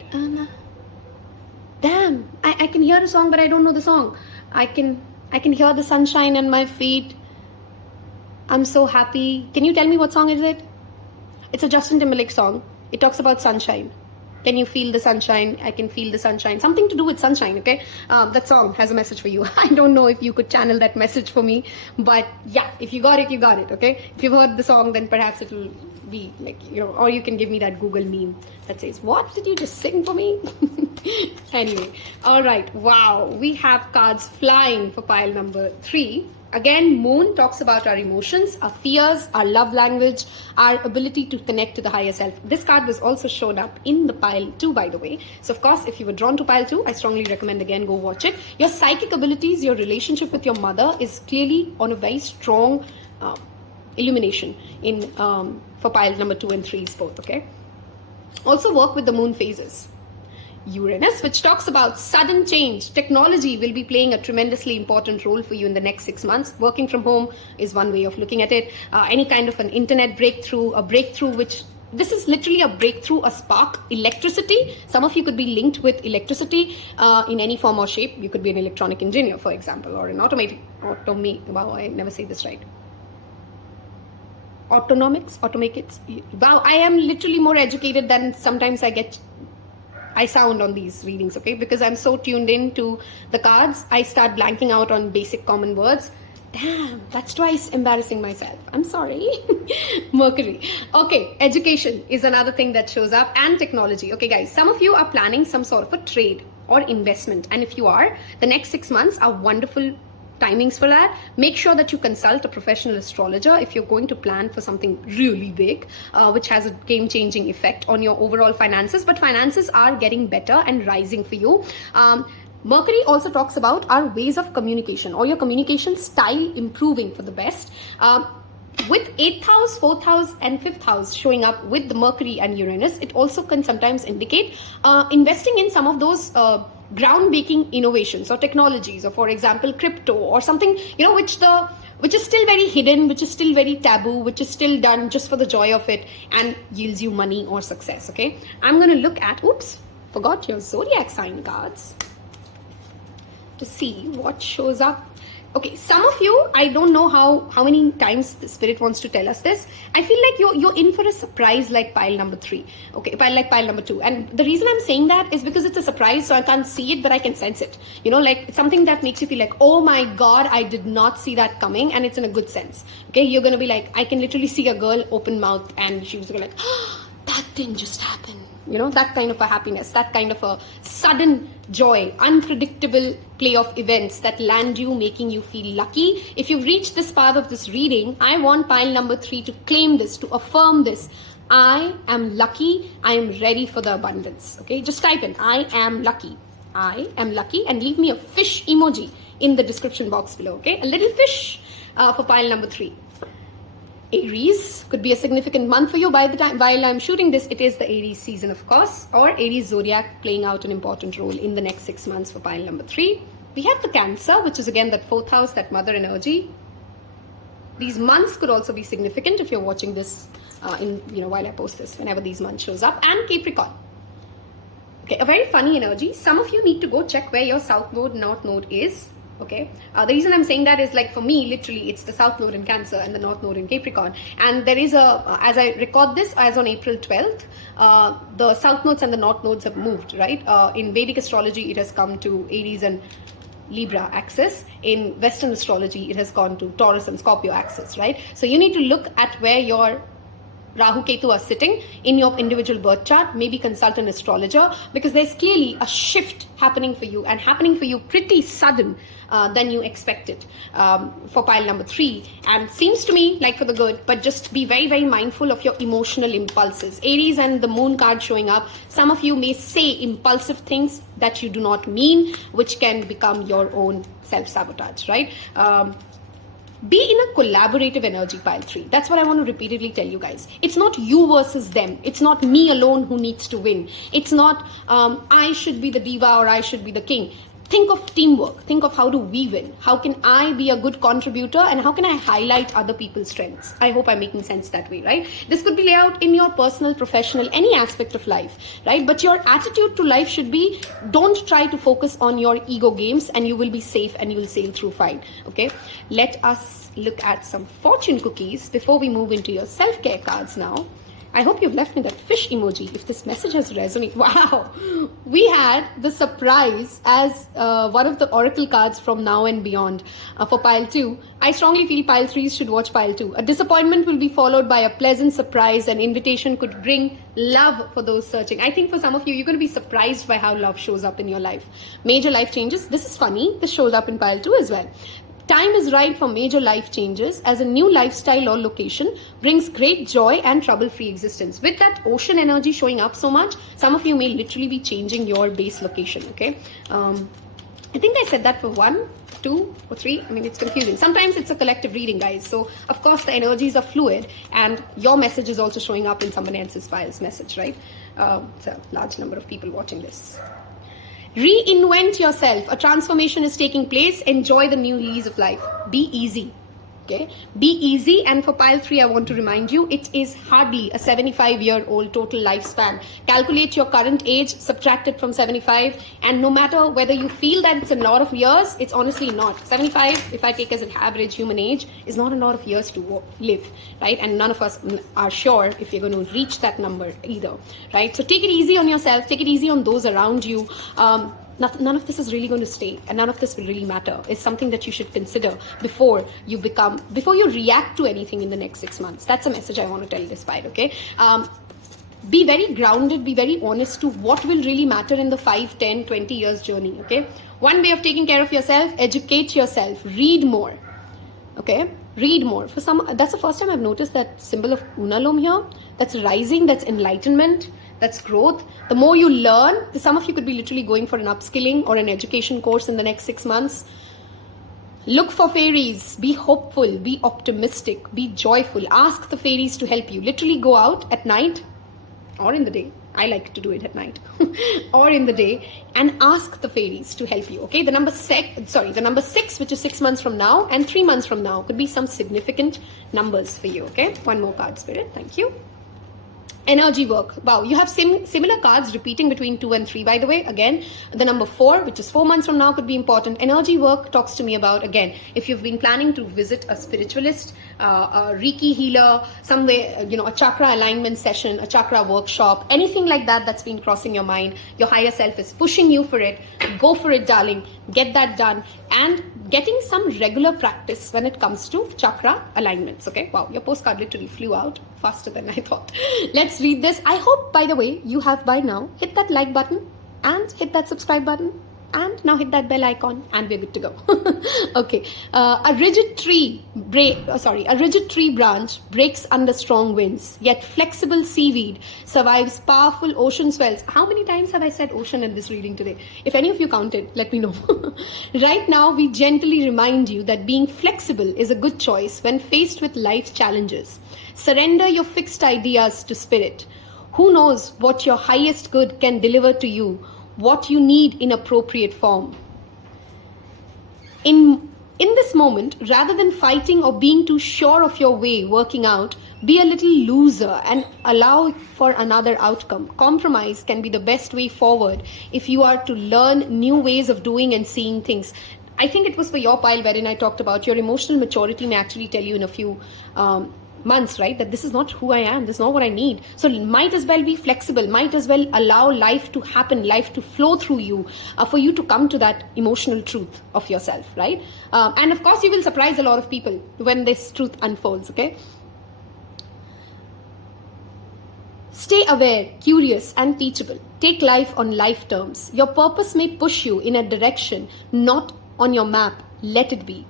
Damn, I can hear the song, but I don't know the song. I can hear the sunshine in my feet. I'm so happy. Can you tell me what song is it? It's a Justin Timberlake song. It talks about sunshine. Can you feel the sunshine? I can feel the sunshine. Something to do with sunshine, okay? That song has a message for you. I don't know if you could channel that message for me. But yeah, if you got it, you got it, okay? If you've heard the song, then perhaps it will be like, or you can give me that Google meme that says, what did you just sing for me? Anyway, all right. Wow. We have cards flying for pile number 3. Again, Moon talks about our emotions, our fears, our love language, our ability to connect to the higher self. This card was also shown up in the pile 2, by the way. So, of course, if you were drawn to pile 2, I strongly recommend again go watch it. Your psychic abilities, your relationship with your mother is clearly on a very strong illumination in for pile number 2 and 3 both, okay? Also work with the moon phases. Uranus, which talks about sudden change. Technology will be playing a tremendously important role for you in the next 6 months. Working from home is one way of looking at it. Any kind of an internet breakthrough, a breakthrough which this is literally a breakthrough, a spark, electricity. Some of you could be linked with electricity in any form or shape. You could be an electronic engineer, for example, or an wow, I never say this right. Automates. Wow, I am literally more educated than sometimes I sound on these readings, okay? Because I'm so tuned in to the cards, I start blanking out on basic common words. Damn, that's twice embarrassing myself. I'm sorry. Mercury. Okay, education is another thing that shows up, and technology. Okay, guys, some of you are planning some sort of a trade or investment. And if you are, the next 6 months are wonderful timings for that. Make sure that you consult a professional astrologer if you're going to plan for something really big, which has a game-changing effect on your overall finances. But finances are getting better and rising for you. Mercury also talks about our ways of communication or your communication style improving for the best. With 8th house, 4th house and 5th house showing up with the Mercury and Uranus, it also can sometimes indicate investing in some of those groundbreaking innovations or technologies, or for example crypto or something, which is still very hidden, which is still very taboo, which is still done just for the joy of it and yields you money or success. Okay, I'm going to look at forgot your zodiac sign cards to see what shows up. Okay, some of you, I don't know how many times the spirit wants to tell us this. I feel like you're in for a surprise like pile number 3. Okay, pile number 2. And the reason I'm saying that is because it's a surprise, so I can't see it, but I can sense it. Like something that makes you feel like, oh my God, I did not see that coming, and it's in a good sense. Okay, you're gonna be like, I can literally see a girl open mouth and she was gonna like, oh, that didn't just happen. That kind of a happiness, that kind of a sudden joy, unpredictable play of events that land you, making you feel lucky. If you've reached this part of this reading, I want pile number 3 to claim this, to affirm this. I am lucky. I am ready for the abundance. Okay, just type in, I am lucky. I am lucky, and leave me a fish emoji in the description box below. Okay, a little fish for pile number 3. Aries could be a significant month for you. By the time while I'm shooting this, it is the Aries season, of course, or Aries zodiac playing out an important role in the next 6 months for pile number 3. We have the Cancer, which is again that 4th house, that mother energy. These months could also be significant if you're watching this while I post this, whenever these months shows up. And Capricorn. Okay, a very funny energy. Some of you need to go check where your south node, north node is. Okay, the reason I'm saying that is, like, for me, literally, it's the South Node in Cancer and the North Node in Capricorn. And there is as I record this, as on April 12th, the South Nodes and the North Nodes have moved, right? In Vedic astrology, it has come to Aries and Libra axis. In Western astrology, it has gone to Taurus and Scorpio axis, right? So you need to look at where your Rahu Ketu are sitting in your individual birth chart. Maybe consult an astrologer, because there's clearly a shift happening for you, and happening for you pretty sudden than you expected, for pile number 3. And seems to me like for the good, but just be very, very mindful of your emotional impulses. Aries and the moon card showing up. Some of you may say impulsive things that you do not mean, which can become your own self-sabotage, right? Be in a collaborative energy, pile 3. That's what I want to repeatedly tell you guys. It's not you versus them. It's not me alone who needs to win. It's not I should be the diva or I should be the king. Think of teamwork. Think of how do we win? How can I be a good contributor, and how can I highlight other people's strengths? I hope I'm making sense that way, right? This could be laid out in your personal, professional, any aspect of life, right? But your attitude to life should be, don't try to focus on your ego games, and you will be safe and you will sail through fine, okay? Let us look at some fortune cookies before we move into your self-care cards now. I hope you've left me that fish emoji if this message has resonated. Wow! We had the surprise as one of the oracle cards from Now and Beyond for pile 2. I strongly feel pile 3s should watch pile 2. A disappointment will be followed by a pleasant surprise. An invitation could bring love for those searching. I think for some of you, you're going to be surprised by how love shows up in your life. Major life changes. This is funny. This shows up in pile 2 as well. Time is right for major life changes, as a new lifestyle or location brings great joy and trouble-free existence. With that ocean energy showing up so much, some of you may literally be changing your base location, okay? I think I said that for 1, 2, or 3. I mean, it's confusing. Sometimes it's a collective reading, guys. So, of course, the energies are fluid, and your message is also showing up in someone else's file's message, right? It's a large number of people watching this. Reinvent yourself. A transformation is taking place. Enjoy the new lease of life. Be easy. Okay, be easy. And for pile 3, I want to remind you, it is hardly a 75-year-old total lifespan. Calculate your current age, subtract it from 75, and no matter whether you feel that it's a lot of years, it's honestly not. 75, if I take as an average human age, is not a lot of years to live, right? And none of us are sure if you're going to reach that number either, right? So take it easy on yourself, take it easy on those around you. None of this is really going to stay, and none of this will really matter. It's something that you should consider before you react to anything in the next 6 months. That's a message I want to tell you this fight, okay? Be very grounded, be very honest to what will really matter in the 5, 10, 20 years journey, okay? One way of taking care of yourself, educate yourself, read more, okay? Read more. For some, that's the first time I've noticed that symbol of Unalom here. That's rising, that's enlightenment, that's growth. The more you learn, some of you could be literally going for an upskilling or an education course in the next 6 months. Look for fairies. Be hopeful, be optimistic, be joyful. Ask the fairies to help you. Literally go out at night or in the day. I like to do it at night or in the day, and ask the fairies to help you, okay? The number 6, which is 6 months from now, and 3 months from now could be some significant numbers for you, okay? One more card, Spirit. Thank you. Energy work. Wow, you have similar cards repeating between 2 and 3, by the way. Again, the number 4, which is 4 months from now, could be important. Energy work talks to me about, again, if you've been planning to visit a spiritualist, a Reiki healer, somewhere, a chakra alignment session, a chakra workshop, anything like that that's been crossing your mind, your higher self is pushing you for it. Go for it, darling. Get that done. And getting some regular practice when it comes to chakra alignments, okay? Wow, your postcard literally flew out faster than I thought. Let's read this. I hope, by the way, you have by now hit that like button and hit that subscribe button and now hit that bell icon, and we're good to go. Okay. A rigid tree branch breaks under strong winds, yet flexible seaweed survives powerful ocean swells. How many times have I said ocean in this reading today? If any of you counted, let me know. Right now, we gently remind you that being flexible is a good choice when faced with life's challenges. Surrender your fixed ideas to spirit. Who knows what your highest good can deliver to you, what you need in appropriate form. In this moment, rather than fighting or being too sure of your way working out, be a little looser and allow for another outcome. Compromise can be the best way forward if you are to learn new ways of doing and seeing things. I think it was for your pile wherein I talked about your emotional maturity may actually tell you in a few months, right, that this is not who I am, this is not what I need. So might as well be flexible, might as well allow life to happen, life to flow through you, for you to come to that emotional truth of yourself, right? And of course, you will surprise a lot of people when this truth unfolds, okay? Stay aware, curious, and teachable. Take life on life terms. Your purpose may push you in a direction not on your map. Let it be.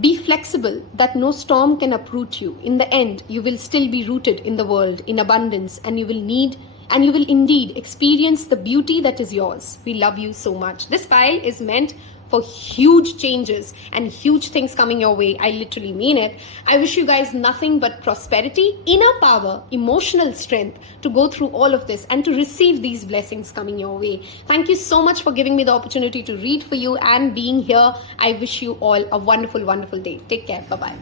Be flexible that no storm can uproot you. In the end, you will still be rooted in the world in abundance, and you will indeed experience the beauty that is yours. We love you so much. This file is meant for huge changes and huge things coming your way. I literally mean it. I wish you guys nothing but prosperity, inner power, emotional strength to go through all of this and to receive these blessings coming your way. Thank you so much for giving me the opportunity to read for you and being here. I wish you all a wonderful, wonderful day. Take care. Bye-bye.